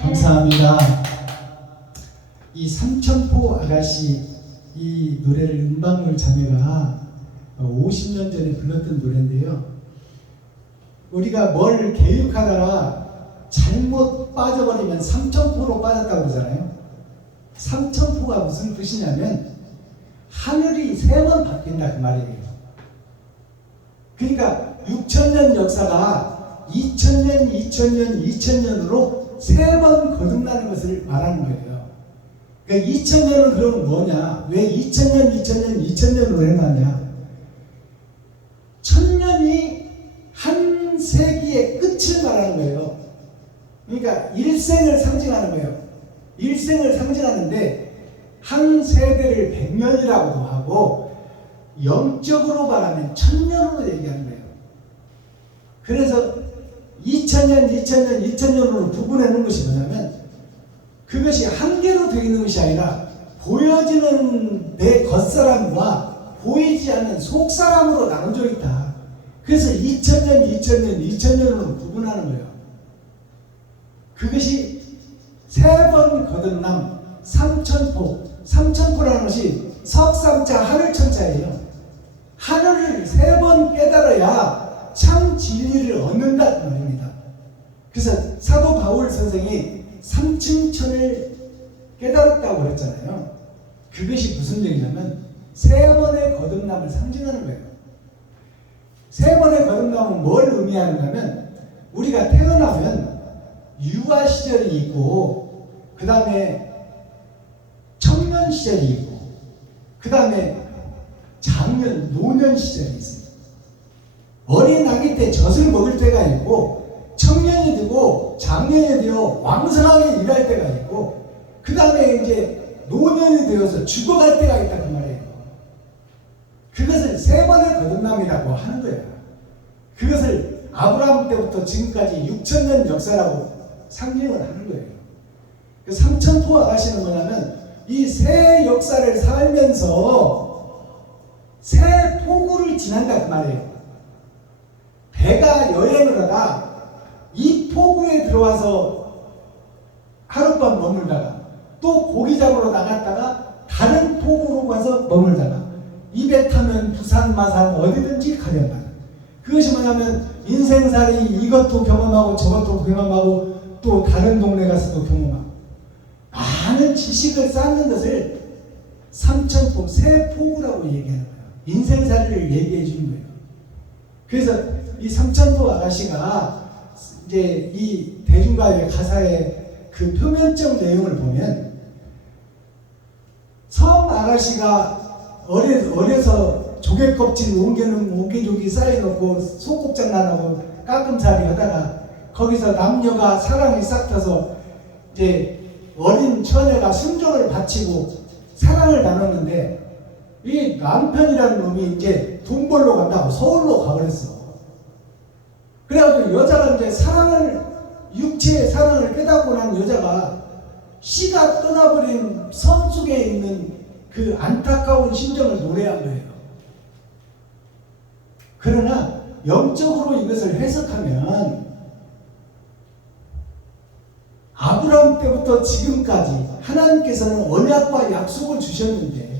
감사합니다. 이 삼천포 아가씨 이 노래를 은방울 자매가 50년 전에 불렀던 노래인데요. 우리가 뭘 계획하다가 잘못 빠져버리면 삼천포로 빠졌다고 그러잖아요. 삼천포가 무슨 뜻이냐면 하늘이 3번 바뀐다 그 말이에요. 그러니까 6천년 역사가 2000년, 2000년, 2000년으로 3번 거듭나는 것을 말하는 거예요. 그러니까 2000년은 그럼 뭐냐? 왜 2000년, 2000년, 2000년으로 해놨냐? 1000년이 한 세기의 끝을 말하는 거예요. 그러니까 일생을 상징하는 거예요. 일생을 상징하는데 한 세대를 100년이라고도 하고 영적으로 말하면 1000년으로 얘기하는 거예요. 그래서 2000년, 2000년, 2000년으로 구분해 놓은 것이 뭐냐면 그것이 한 개로 되어 있는 것이 아니라 보여지는 내 겉사람과 보이지 않는 속사람으로 나눠져 있다. 그래서 2000년, 2000년, 2000년으로 구분하는 거예요. 그것이 세 번 거듭남, 삼천포. 삼천포라는 것이 석삼자 하늘천자예요. 하늘을 세 번 깨달아야 참 진리를 얻는다 그 말입니다. 그래서 사도 바울 선생이 삼층천을 깨달았다고 그랬잖아요. 그것이 무슨 얘기냐면 세 번의 거듭남을 상징하는 거예요. 세 번의 거듭남은 뭘 의미하는가면 우리가 태어나면 유아 시절이 있고 그 다음에 청년 시절이 있고 그 다음에 장년, 노년 시절이 있어요. 어린 아기 때 젖을 먹을 때가 있고 청년이 되고 장년이 되어 왕성하게 일할 때가 있고 그 다음에 이제 노년이 되어서 죽어갈 때가 있다 그 말이에요. 그것을 세 번의 거듭남이라고 하는 거예요. 그것을 아브라함 때부터 지금까지 6000년 역사라고 상징을 하는 거예요. 그 삼천포 아가씨는 뭐냐면 이 새 역사를 살면서 새 포구를 지난다 그 말이에요. 배가 여행을 하다 이 포구에 들어와서 하룻밤 머물다가 또 고기 잡으러 나갔다가 다른 포구로 가서 머물다가 입에 타면 부산 마산 어디든지 가련 말. 그것이 뭐냐면 인생살이 이것도 경험하고 저것도 경험하고 또 다른 동네 가서도 경험하고 많은 지식을 쌓는 것을 삼천포, 새 포구라고 얘기하는 거예요. 인생살이를 얘기해 주는 거예요. 그래서 이 삼천포 아가씨가 이제 이 대중가요의 가사의 그 표면적 내용을 보면 섬 아가씨가 어려서 조개껍질 옹개조기 쌓여놓고 소꿉장난하고 까끔살이 하다가 거기서 남녀가 사랑이 싹 터서 이제 어린 처녀가 순종을 바치고 사랑을 나눴는데 이 남편이라는 놈이 이제 돈 벌러 간다고 서울로 가버렸어. 그래가지고 여자가 이제 육체의 사랑을 깨닫고 난 여자가 씨가 떠나버린 섬 속에 있는 그 안타까운 심정을 노래한 거예요. 그러나 영적으로 이것을 해석하면 아브라함 때부터 지금까지 하나님께서는 언약과 약속을 주셨는데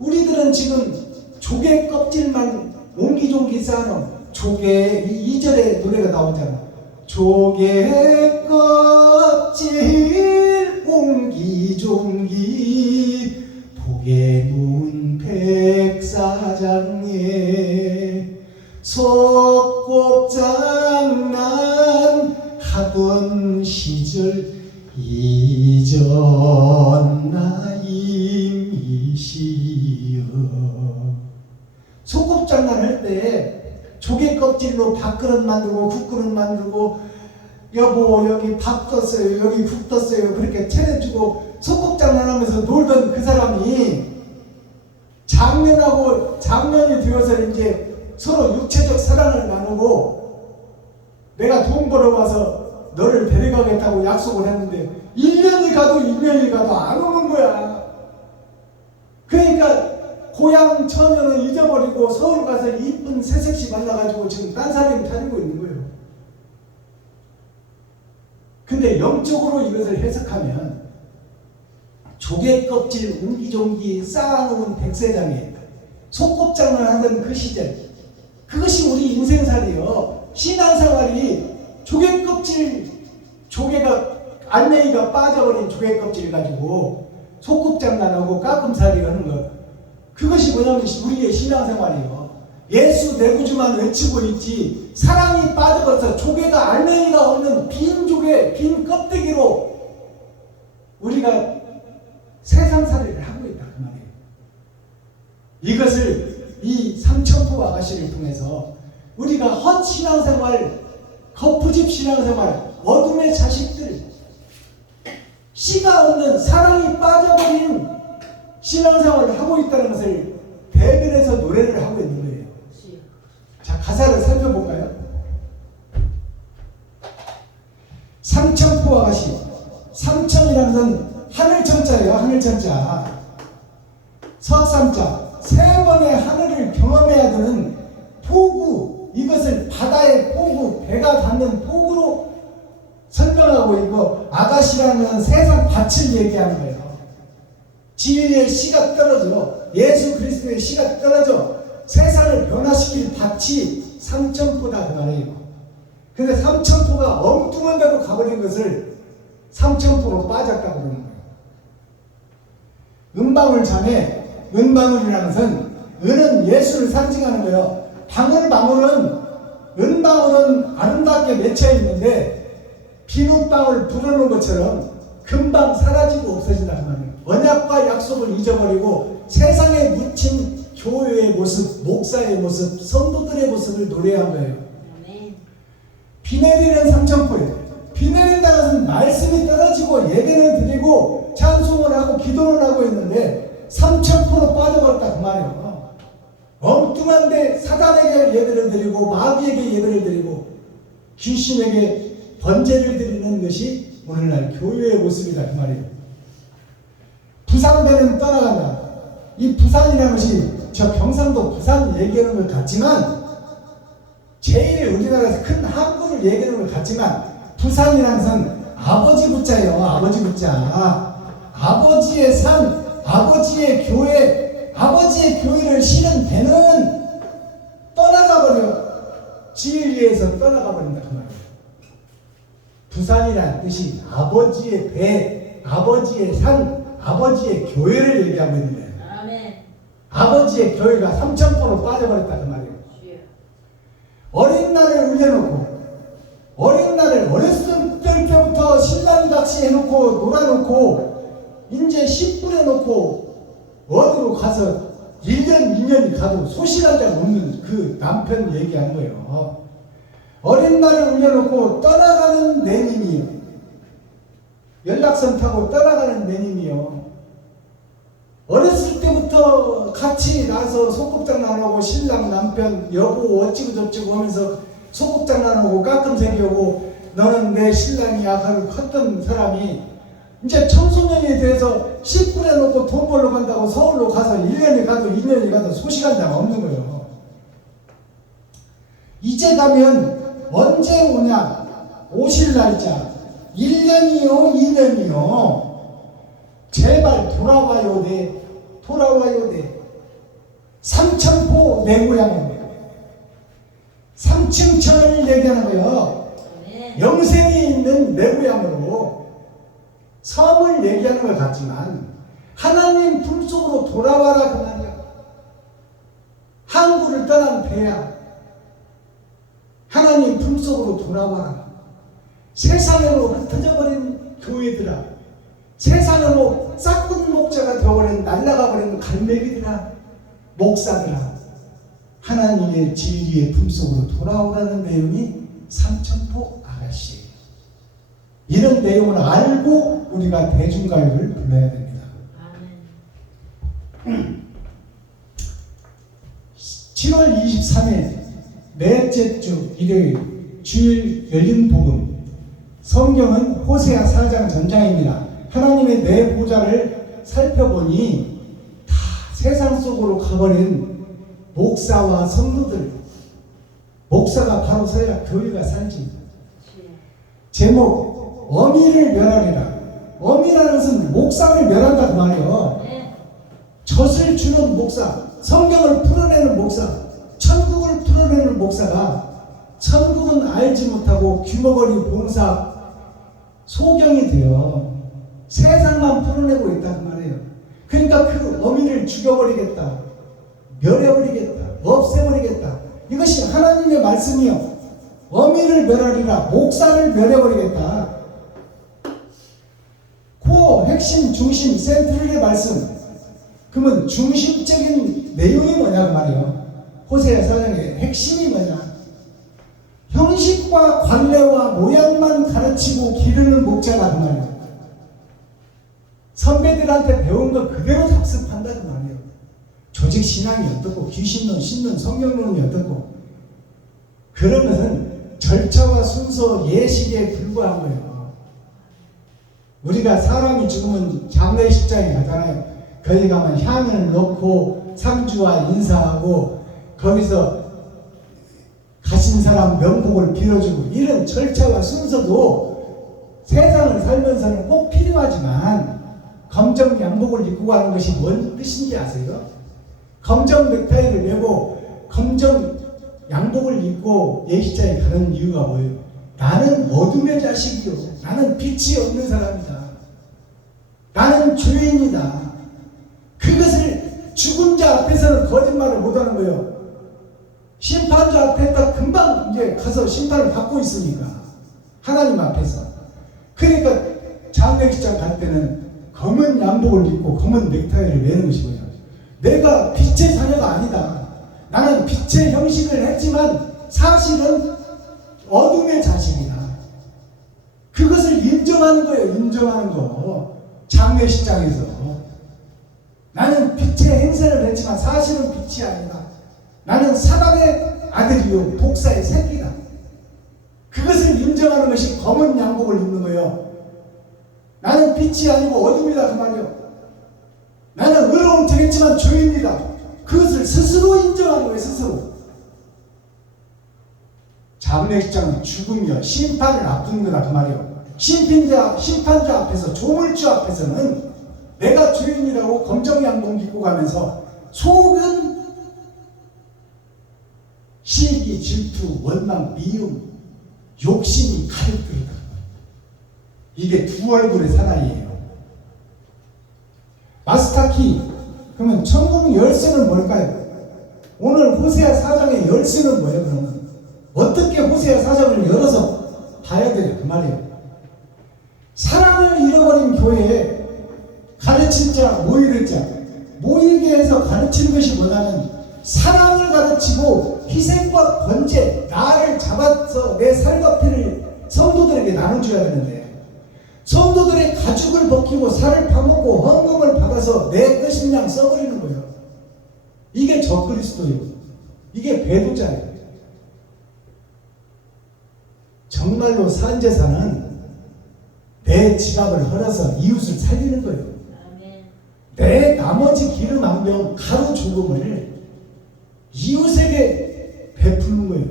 우리들은 지금 조개 껍질만 옹기종기 쌓아놓은 조개 2절에 노래가 나오잖아. 조개 껍질 옹기종기 복에 문 백사장에 소꿉장난 하던 시절 이전나임이시여. 소꿉장난 할 때 조개 껍질로 밥그릇 만들고 국그릇 만들고 여보 여기 밥 떴어요 여기 국 떴어요 그렇게 차려주고 소꿉장난하면서 놀던 그 사람이 장년이 되어서 이제 서로 육체적 사랑을 나누고 내가 돈 벌어와서 너를 데려가겠다고 약속을 했는데 1년이 가도 2년이 가도 안 오는 거야. 그러니까 고향 처녀는 잊어버리고 서울 가서 이쁜 새색시 만나가지고 지금 딴 사람이 다니고 있는 거예요. 근데 영적으로 이것을 해석하면 조개 껍질 옹기종기 쌓아놓은 백세장에 소꿉장난 하던 그 시절 그것이 우리 인생살이요. 신앙생활이 조개 껍질 알맹이가 빠져버린 조개 껍질 가지고 소꿉장난하고 까끔살이 하는 것 그것이 뭐냐면 우리의 신앙생활이에요. 예수 내 구주만 외치고 있지 사랑이 빠져버려서 조개가 알맹이가 없는 빈 조개 빈 껍데기로 우리가 세상살이를 하고 있다 그 말이에요. 이것을 이 삼천포 아가씨를 통해서 우리가 헛신앙생활 거푸집 신앙생활 어둠의 자식들, 씨가 없는 사랑이 빠져버린 신앙생활을 하고 있다는 것을 대변해서 노래를 하고 있는 거예요. 자, 가사를 살펴볼까요? 삼천포와 같이, 삼천이라는 것은 하늘천자예요. 하늘천자. 석삼자. 세 번의 하늘을 경험해야 되는 포구, 이것을 바다의 포구, 배가 닿는 포구로 설명하고 있고, 아가시라는 세상 밭을 얘기하는 거예요. 진리의 씨가 떨어져, 예수 그리스도의 씨가 떨어져 세상을 변화시킬 밭이 삼천포다 그 말이에요. 근데 삼천포가 엉뚱한 데로 가버린 것을 삼천포로 빠졌다고 그러는 거예요. 은방울 자매, 은방울이라는 것은 은은 예수를 상징하는 거예요. 방울방울은, 은방울은 아름답게 맺혀 있는데 비눗방울 불어놓은 것처럼 금방 사라지고 없어진다 그 말이에요. 언약과 약속을 잊어버리고 세상에 묻힌 교회의 모습, 목사의 모습, 성도들의 모습을 노래한 거예요. 비 내리는 삼천포예요. 비 내린다는 것은 말씀이 떨어지고 예배를 드리고 찬송을 하고 기도를 하고 있는데 삼천포로 빠져버렸다 그 말이에요. 엉뚱한데 사단에게 예배를 드리고 마귀에게 예배를 드리고 귀신에게 번제를 드리는 것이 오늘날 교회의 모습이다 그 말이에요. 부산배는 떠나간다. 이 부산이라는 것이 저 경상도 부산 얘기하는 것 같지만, 제일 우리나라에서 큰 항구를 얘기하는 것 같지만, 부산이라는 것은 아버지 부자예요. 아버지 부자. 아버지의 산, 아버지의 교회, 아버지의 교회를 실은 배는 떠나가버려. 진리에서 떠나가버린다 그 말이에요. 부산이라는 뜻이 아버지의 배, 아버지의 산, 아버지의 교회를 얘기하고 있는 거예요. 아멘. 아버지의 교회가 삼천포로 빠져버렸다 그 말이에요. 어린 날을 울려놓고, 어린 날을 어렸을 때부터 신랑같이 해놓고 놀아놓고 이제 씨 뿌려놓고 어디로 가서 1년 2년이 가도 소식한 적 없는 그 남편 얘기하는 거예요. 어린 날을 울려놓고 떠나가는 내님이요. 연락선 타고 떠나가는 내님이요. 어렸을 때부터 같이 나서 소꿉장난하고 신랑 남편 여보 어찌고 저찌고 하면서 소꿉장난하고 가끔색이 오고 너는 내 신랑이야 하고 컸던 사람이 이제 청소년이 돼서 씨 뿌려놓고 돈 벌러 간다고 서울로 가서 1년이 가도 2년이 가도 소식한 적 없는 거예요. 이제 가면 언제 오냐? 오실 날짜 1년이요 2년이요. 제발 돌아와요 돼. 돌아와요 돼. 삼천포 내 고향은 삼층천을 얘기하는 거예요. 영생이 있는 내 고향으로 섬을 얘기하는 것 같지만 하나님 품속으로 돌아와라 그 말이야. 항구를 떠난 배야. 하나님 품속으로 돌아와라. 세상으로 흩어져버린 교회들아, 세상으로 싹군 목자가 되어버린 날아가버린 갈매기들아, 목사들아, 하나님의 진리의 품속으로 돌아오라는 내용이 삼천포 아가씨예요. 이런 내용을 알고 우리가 대중가요를 불러야 됩니다. 7월 23일 넷째 주 일요일 주일 열린 복음. 성경은 호세아 4장 전장입니다. 하나님의 내 보좌를 살펴보니 다 세상 속으로 가버린 목사와 성도들, 목사가 바로 서야 교회가 살지. 제목 어미를 멸하리라. 어미라는 것은 목사를 멸한다 그 말이에요. 젖을 주는 목사, 성경을 풀어내는 목사, 천국을 풀어내는 목사가 천국은 알지 못하고 귀머거리 봉사 소경이 되어 세상만 풀어내고 있다 그 말이에요. 그러니까 그 어미를 죽여버리겠다, 멸해버리겠다, 없애버리겠다. 이것이 하나님의 말씀이요. 어미를 멸하리라. 목사를 멸해버리겠다. 코어, 핵심, 중심, 센트럴의 말씀. 그러면 중심적인 내용이 뭐냐 그 말이에요. 호세아 4장의 핵심이 뭐냐? 형식과 관례와 모양만 가르쳐 기르는 목자다 그 말이에요. 선배들한테 배운 거 그대로 답습한다 그 말이에요. 조직 신앙이 어떻고 귀신론, 신론, 성경론이 어떻고 그런 것은 절차와 순서, 예식에 불과한 거예요. 우리가 사람이 죽으면 장례식장에 가잖아요. 거기 가면 향을 놓고 상주와 인사하고 거기서 가신 사람 명복을 빌어주고 이런 절차와 순서도 세상을 살면서는 꼭 필요하지만 검정 양복을 입고 가는 것이 뭔 뜻인지 아세요? 검정 넥타이를 메고 검정 양복을 입고 예식장에 가는 이유가 뭐예요? 나는 어둠의 자식이요. 나는 빛이 없는 사람이다. 나는 죄인이다. 그것을 죽은 자 앞에서는 거짓말을 못하는 거예요. 심판자 앞에 딱 금방 이제 가서 심판을 받고 있으니까 하나님 앞에서. 그러니까 장례식장 갈 때는 검은 양복을 입고 검은 넥타이를 매는 것이고요. 내가 빛의 자녀가 아니다. 나는 빛의 형식을 했지만 사실은 어둠의 자식이다. 그것을 인정하는 거예요. 인정하는 거. 장례식장에서 나는 빛의 행세를 했지만 사실은 빛이 아니다. 나는 사단의 아들이요 독사의 새끼다. 그것을 인정하는 것이 검은 양복을 입는 거예요. 나는 빛이 아니고 어둠이다 그 말이요. 나는 의로운 척했지만 죄인이다. 그것을 스스로 인정하는 거예요. 스스로. 장례식장은 죽음이요 심판을 앞두는 거다 그 말이요. 심판자 앞에서 조물주 앞에서는 내가 죄인이라고 검정 양복 입고 가면서 속은 시기, 질투, 원망, 미움, 욕심이 가득 들다. 이게 두 얼굴의 사나이예요. 마스터키. 그러면 천국 열쇠는 뭘까요? 오늘 호세아 4장의 열쇠는 뭐예요? 그러면 어떻게 호세아 4장을 열어서 봐야 돼요? 그 말이에요. 사랑을 잃어버린 교회에 가르칠 자, 모이를 자, 모이게 해서 가르치는 것이 뭐냐면 사랑을 가르치고 희생과 번제, 나를 잡아서 내 살과 피를 성도들에게 나눠줘야 되는데 성도들의 가죽을 벗기고 살을 파먹고 헌금을 받아서 내 것인 양 써버리는 거예요. 이게 적그리스도예요. 이게 배도자예요. 정말로 산제사는 내 지갑을 헐어서 이웃을 살리는 거예요. 내 나머지 기름 한 병 가루 조금을 이웃에게 베푸는 거예요.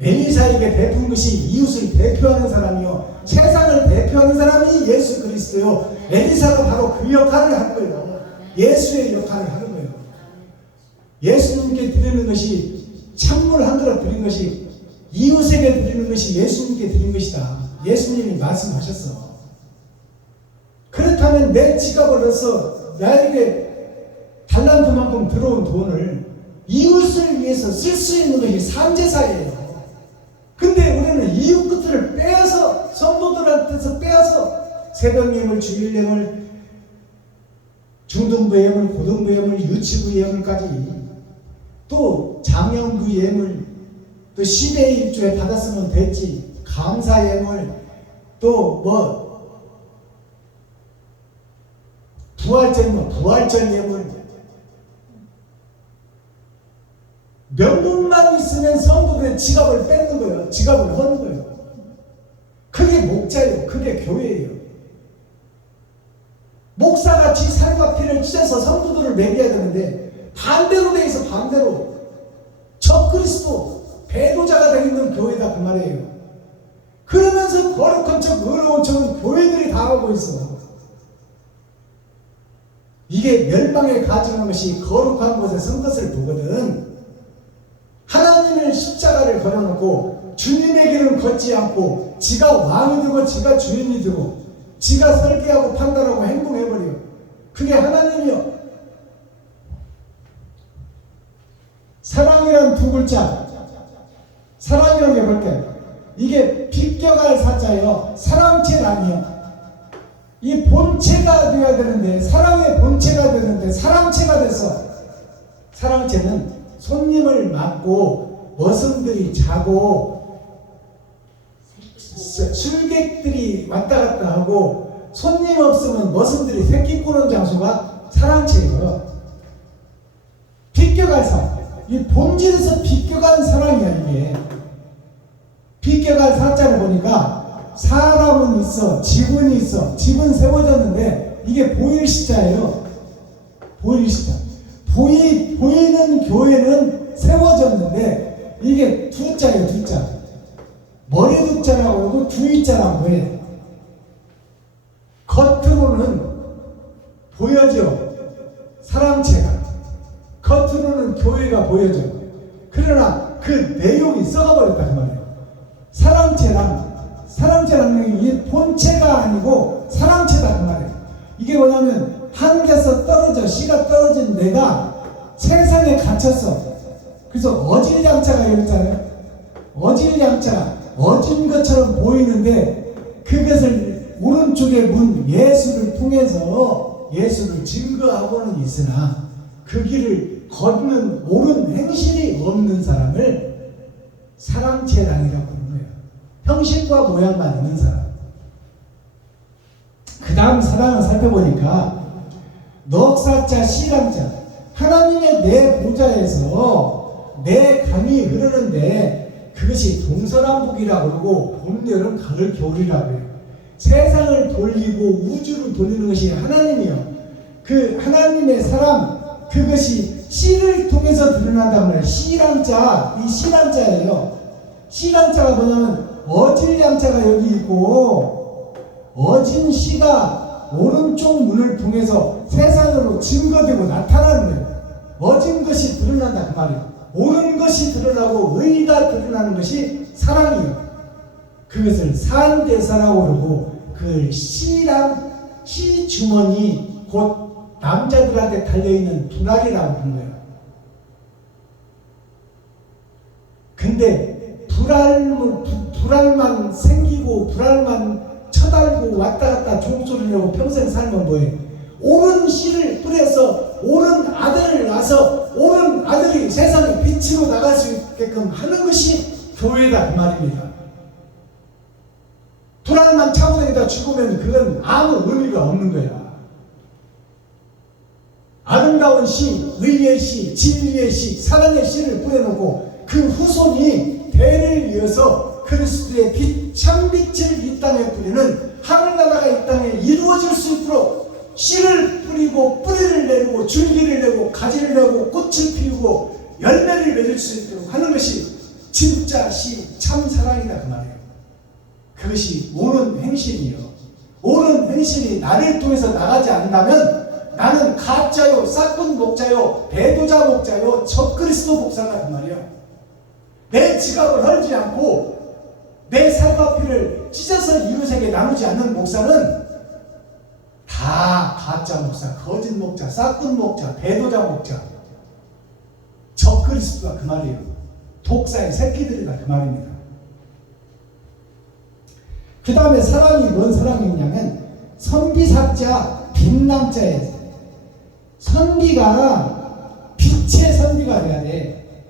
엘리사에게 베푼 것이 이웃을 대표하는 사람이요 세상을 대표하는 사람이 예수 그리스도요. 엘리사가 바로 그 역할을 한 거예요. 예수의 역할을 하는 거예요. 예수님께 드리는 것이 찬물 한 그릇 드린 것이 이웃에게 드리는 것이 예수님께 드린 것이다. 예수님이 말씀하셨어. 그렇다면 내 지갑을 넣어서 나에게 달란트만큼 들어온 돈을 이웃을 위해서 쓸 수 있는 것이 산제사예요. 근데 우리는 이웃 것들을 빼앗아 성도들한테서 빼앗아 새벽 예물, 주일 예물, 중등부 예물, 고등부 예물, 유치부 예물까지 또 장영부 예물 또 10의 1조에 받았으면 됐지 감사 예물 또 뭐 부활절 예물 명분만 있으면 성도들의 지갑을 뺏는 거예요. 지갑을 허는 거예요. 그게 목자예요. 그게 교회예요. 목사같이 살과 피를 찢어서 성도들을 먹여야 되는데 반대로 돼 있어. 반대로 적그리스도 배도자가 되어 있는 교회다 그 말이에요. 그러면서 거룩한 척 의로운 척은 교회들이 다 하고 있어. 이게 멸망에 가증한 것이 거룩한 곳에 선 것을 보거든. 하나님의 십자가를 걸어놓고 주님의 길을 걷지 않고 지가 왕이 되고 지가 주인이 되고 지가 설계하고 판단하고 행동해버려. 그게 하나님이요. 사랑이란 두 글자. 사랑이라는 게 뭘까요? 이게 비껴갈 사자예요. 사랑체라니요. 이 본체가 되어야 되는데 사랑의 본체가 되는데 사랑체가 됐어. 사랑체는 손님을 맞고 머슴들이 자고 술객들이 왔다 갔다 하고 손님 없으면 머슴들이 새끼 꾸는 장소가 사랑채예요. 비껴갈 사랑. 이 본질에서 비껴간 사랑이야 이게. 비껴갈 사자를 보니까 사람은 있어, 집은 있어, 집은 세워졌는데 이게 보일 시자예요. 보일 시자. 보이는 교회는 세워졌는데 이게 두자예요, 두자. 머리 두자라고 하고 두이자라고 해. 겉으로는 보여져. 사랑체가. 겉으로는 교회가 보여져. 그러나 그 내용이 썩어버렸다 그 말이에요. 사랑체라는 게 본체가 아니고 사랑체다 그 말이에요. 이게 뭐냐면 하늘에서 떨어져 씨가 떨어진 내가 세상에 갇혔어. 그래서 어질양자가 이랬잖아요. 어질양자, 어진 것처럼 보이는데 그것을 오른쪽에 문 예수를 통해서 예수를 증거하고는 있으나 그 길을 걷는 옳은 행실이 없는 사람을 사랑체랑이라고 부르는 거예요. 형식과 모양만 있는 사람. 그 다음 사랑을 살펴보니까 넉사자 씨랑자, 하나님의 내 보좌에서 내 강이 흐르는데 그것이 동서남북이라고 그러고 봄, 여름, 가을, 겨울이라고 해요. 세상을 돌리고 우주를 돌리는 것이 하나님이요. 그 하나님의 사랑, 그것이 씨를 통해서 드러난다고 해요. 씨랑자, 이 씨랑자예요. 씨랑자가 뭐냐면 어질양자가 여기 있고 어진 씨가 오른쪽 문을 통해서 세상으로 증거되고 나타나는 거예요. 어진 것이 드러난다 그 말이에요. 옳은 것이 드러나고 의가 드러나는 것이 사랑이에요. 그것을 산대사라고 그러고 그 씨랑 씨 주머니 곧 남자들한테 달려있는 분할이라고 하는 거예요. 근데 불알만 생기고 불알만 쳐달고 왔다 갔다 종소리를 하고 평생 살면 뭐예요? 옳은 씨를 뿌려서 옳은 아들을 낳아서 옳은 아들이 세상에 빛으로 나갈 수 있게끔 하는 것이 교회다 그 말입니다. 불알만 차고 다니다 죽으면 그건 아무 의미가 없는 거야. 아름다운 씨, 의의 씨, 진리의 씨, 사랑의 씨를 뿌려놓고 그 후손이 대를 이어서 그리스도의 빛, 참빛을 이 땅에 뿌리는 하늘나라가 이 땅에 이루어질 수 있도록 씨를 뿌리고 뿌리를 내리고 줄기를 내고 가지를 내고 꽃을 피우고 열매를 맺을 수 있도록 하는 것이 진짜 씨, 참 사랑이다 그 말이에요. 그것이 옳은 행실이에요. 옳은 행실이 나를 통해서 나가지 않는다면 나는 가짜요, 싹군 목자요, 배도자 목자요, 적그리스도 목사다 그 말이에요. 내 지갑을 헐지 않고 내 살과 피를 찢어서 이웃에게 나누지 않는 목사는 다 가짜 목사, 거짓 목자, 싹군 목자, 배도자 목자, 적그리스도가 그 말이에요. 독사의 새끼들이다 그 말입니다. 그 다음에 사랑이 뭔 사랑이냐면 선비사자, 빛남자예요. 선비가 빛의 선비가 돼야 돼.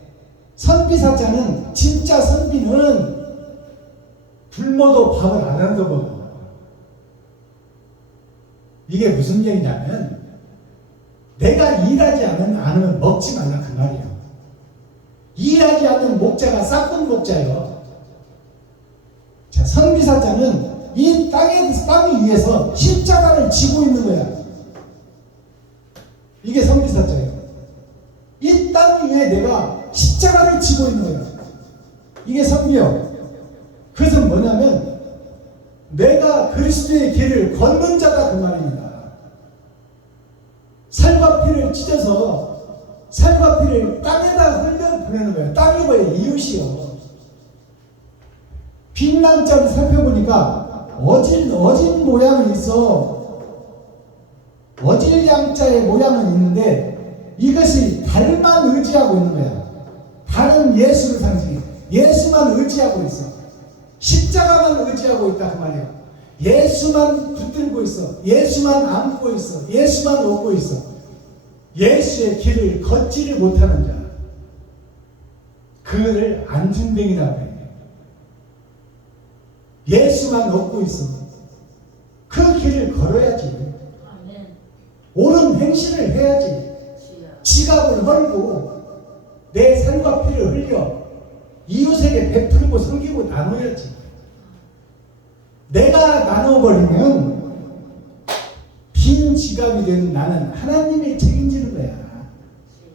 선비사자는 진짜 선비는 굶어도 밥을 안 한다고. 이게 무슨 얘기냐면 내가 일하지 않으면 먹지 말라 그 말이에요. 일하지 않는 목자가 싹군 목자예요. 자, 선비사자는 이 땅 위에서 십자가를 지고 있는 거야. 이게 선비사자예요. 이 땅 위에 내가 십자가를 지고 있는 거예요. 이게 선비요. 그것은 뭐냐면 내가 그리스도의 길을 걷는 자다 그 말입니다. 살과 피를 찢어서 살과 피를 땅에다 흘려 보내는 거예요. 땅이 뭐예요? 이웃이요. 빛남자를 살펴보니까 어진 모양이 있어. 어질양자의 모양은 있는데 이것이 달만 의지하고 있는 거야. 달은 예수를 상징해. 예수만 의지하고 있어. 십자가만 의지하고 있다 그 말이에요. 예수만 붙들고 있어. 예수만 안고 있어. 예수만 얻고 있어. 예수의 길을 걷지를 못하는 자, 그거를 안중뱅이라고 해요. 예수만 얻고 있어. 그 길을 걸어야지. 아멘. 옳은 행실을 해야지. 주여. 지갑을 헐고 내 살과 피를 흘려 이웃에게 베풀고 섬기고 나눠야지. 내가 나눠버리면 빈 지갑이 되는 나는 하나님이 책임지는 거야.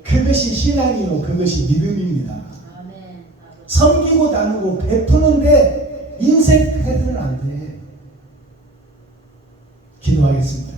그것이 신앙이요, 그것이 믿음입니다. 아멘. 섬기고 나누고 베푸는데 인색해서는 안 돼. 기도하겠습니다.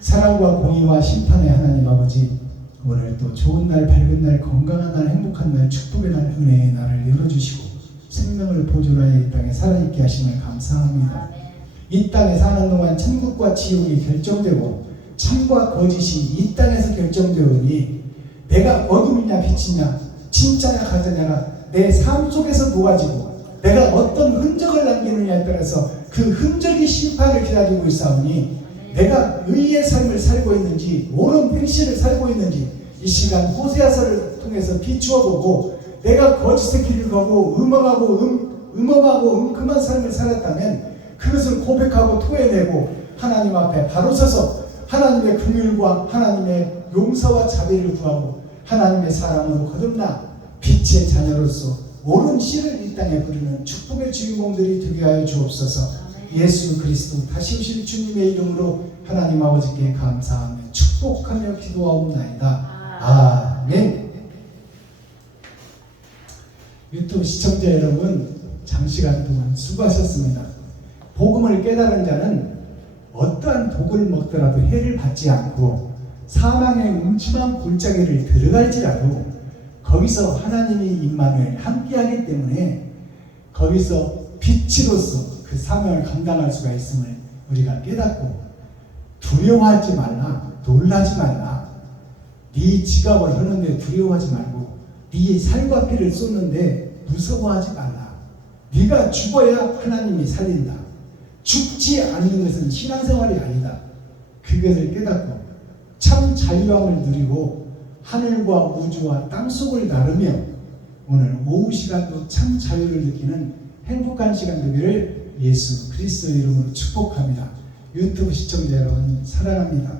사랑과 공의와 심판의 하나님 아버지, 오늘 또 좋은 날, 밝은 날, 건강한 날, 행복한 날, 축복의 날, 은혜의 날을 열어주시고 생명을 보존하여 이 땅에 살아있게 하심을 감사합니다. 아멘. 이 땅에 사는 동안 천국과 지옥이 결정되고 참과 거짓이 이 땅에서 결정되오니 내가 어둠이냐 빛이냐 진짜냐 가짜냐가 내 삶 속에서 녹아지고 내가 어떤 흔적을 남기느냐에 따라서 그 흔적이 심판을 기다리고 있사오니 내가 의의 삶을 살고 있는지 옳은 행실을 살고 있는지 이 시간 호세아서를 통해서 비추어 보고 내가 거짓의 길을 가고 음험하고 은큼한 삶을 살았다면 그것을 고백하고 토해내고 하나님 앞에 바로 서서 하나님의 긍휼과 하나님의 용서와 자비를 구하고 하나님의 사랑으로 거듭나 빛의 자녀로서 옳은 씨를 이 땅에 부르는 축복의 주인공들이 되게 하여 주옵소서. 예수 그리스도 다시 오실 주님의 이름으로 하나님 아버지께 감사하며 축복하며 기도하옵나이다. 아멘. 유튜브 시청자 여러분, 장시간 동안 수고하셨습니다. 복음을 깨달은 자는 어떠한 독을 먹더라도 해를 받지 않고 사망의 음침한 골짜기를 들어갈지라도 거기서 하나님이 임만을 함께하기 때문에 거기서 빛으로서 그 사명을 감당할 수가 있음을 우리가 깨닫고 두려워하지 말라, 놀라지 말라. 네 지갑을 하는데 두려워하지 말고 네 살과 피를 쏟는데 무서워하지 말라. 네가 죽어야 하나님이 살린다. 죽지 않는 것은 신앙생활이 아니다. 그것을 깨닫고 참 자유함을 누리고 하늘과 우주와 땅속을 나르며 오늘 오후 시간도 참 자유를 느끼는 행복한 시간 되기를 예수 그리스도 이름으로 축복합니다. 유튜브 시청자 여러분 사랑합니다.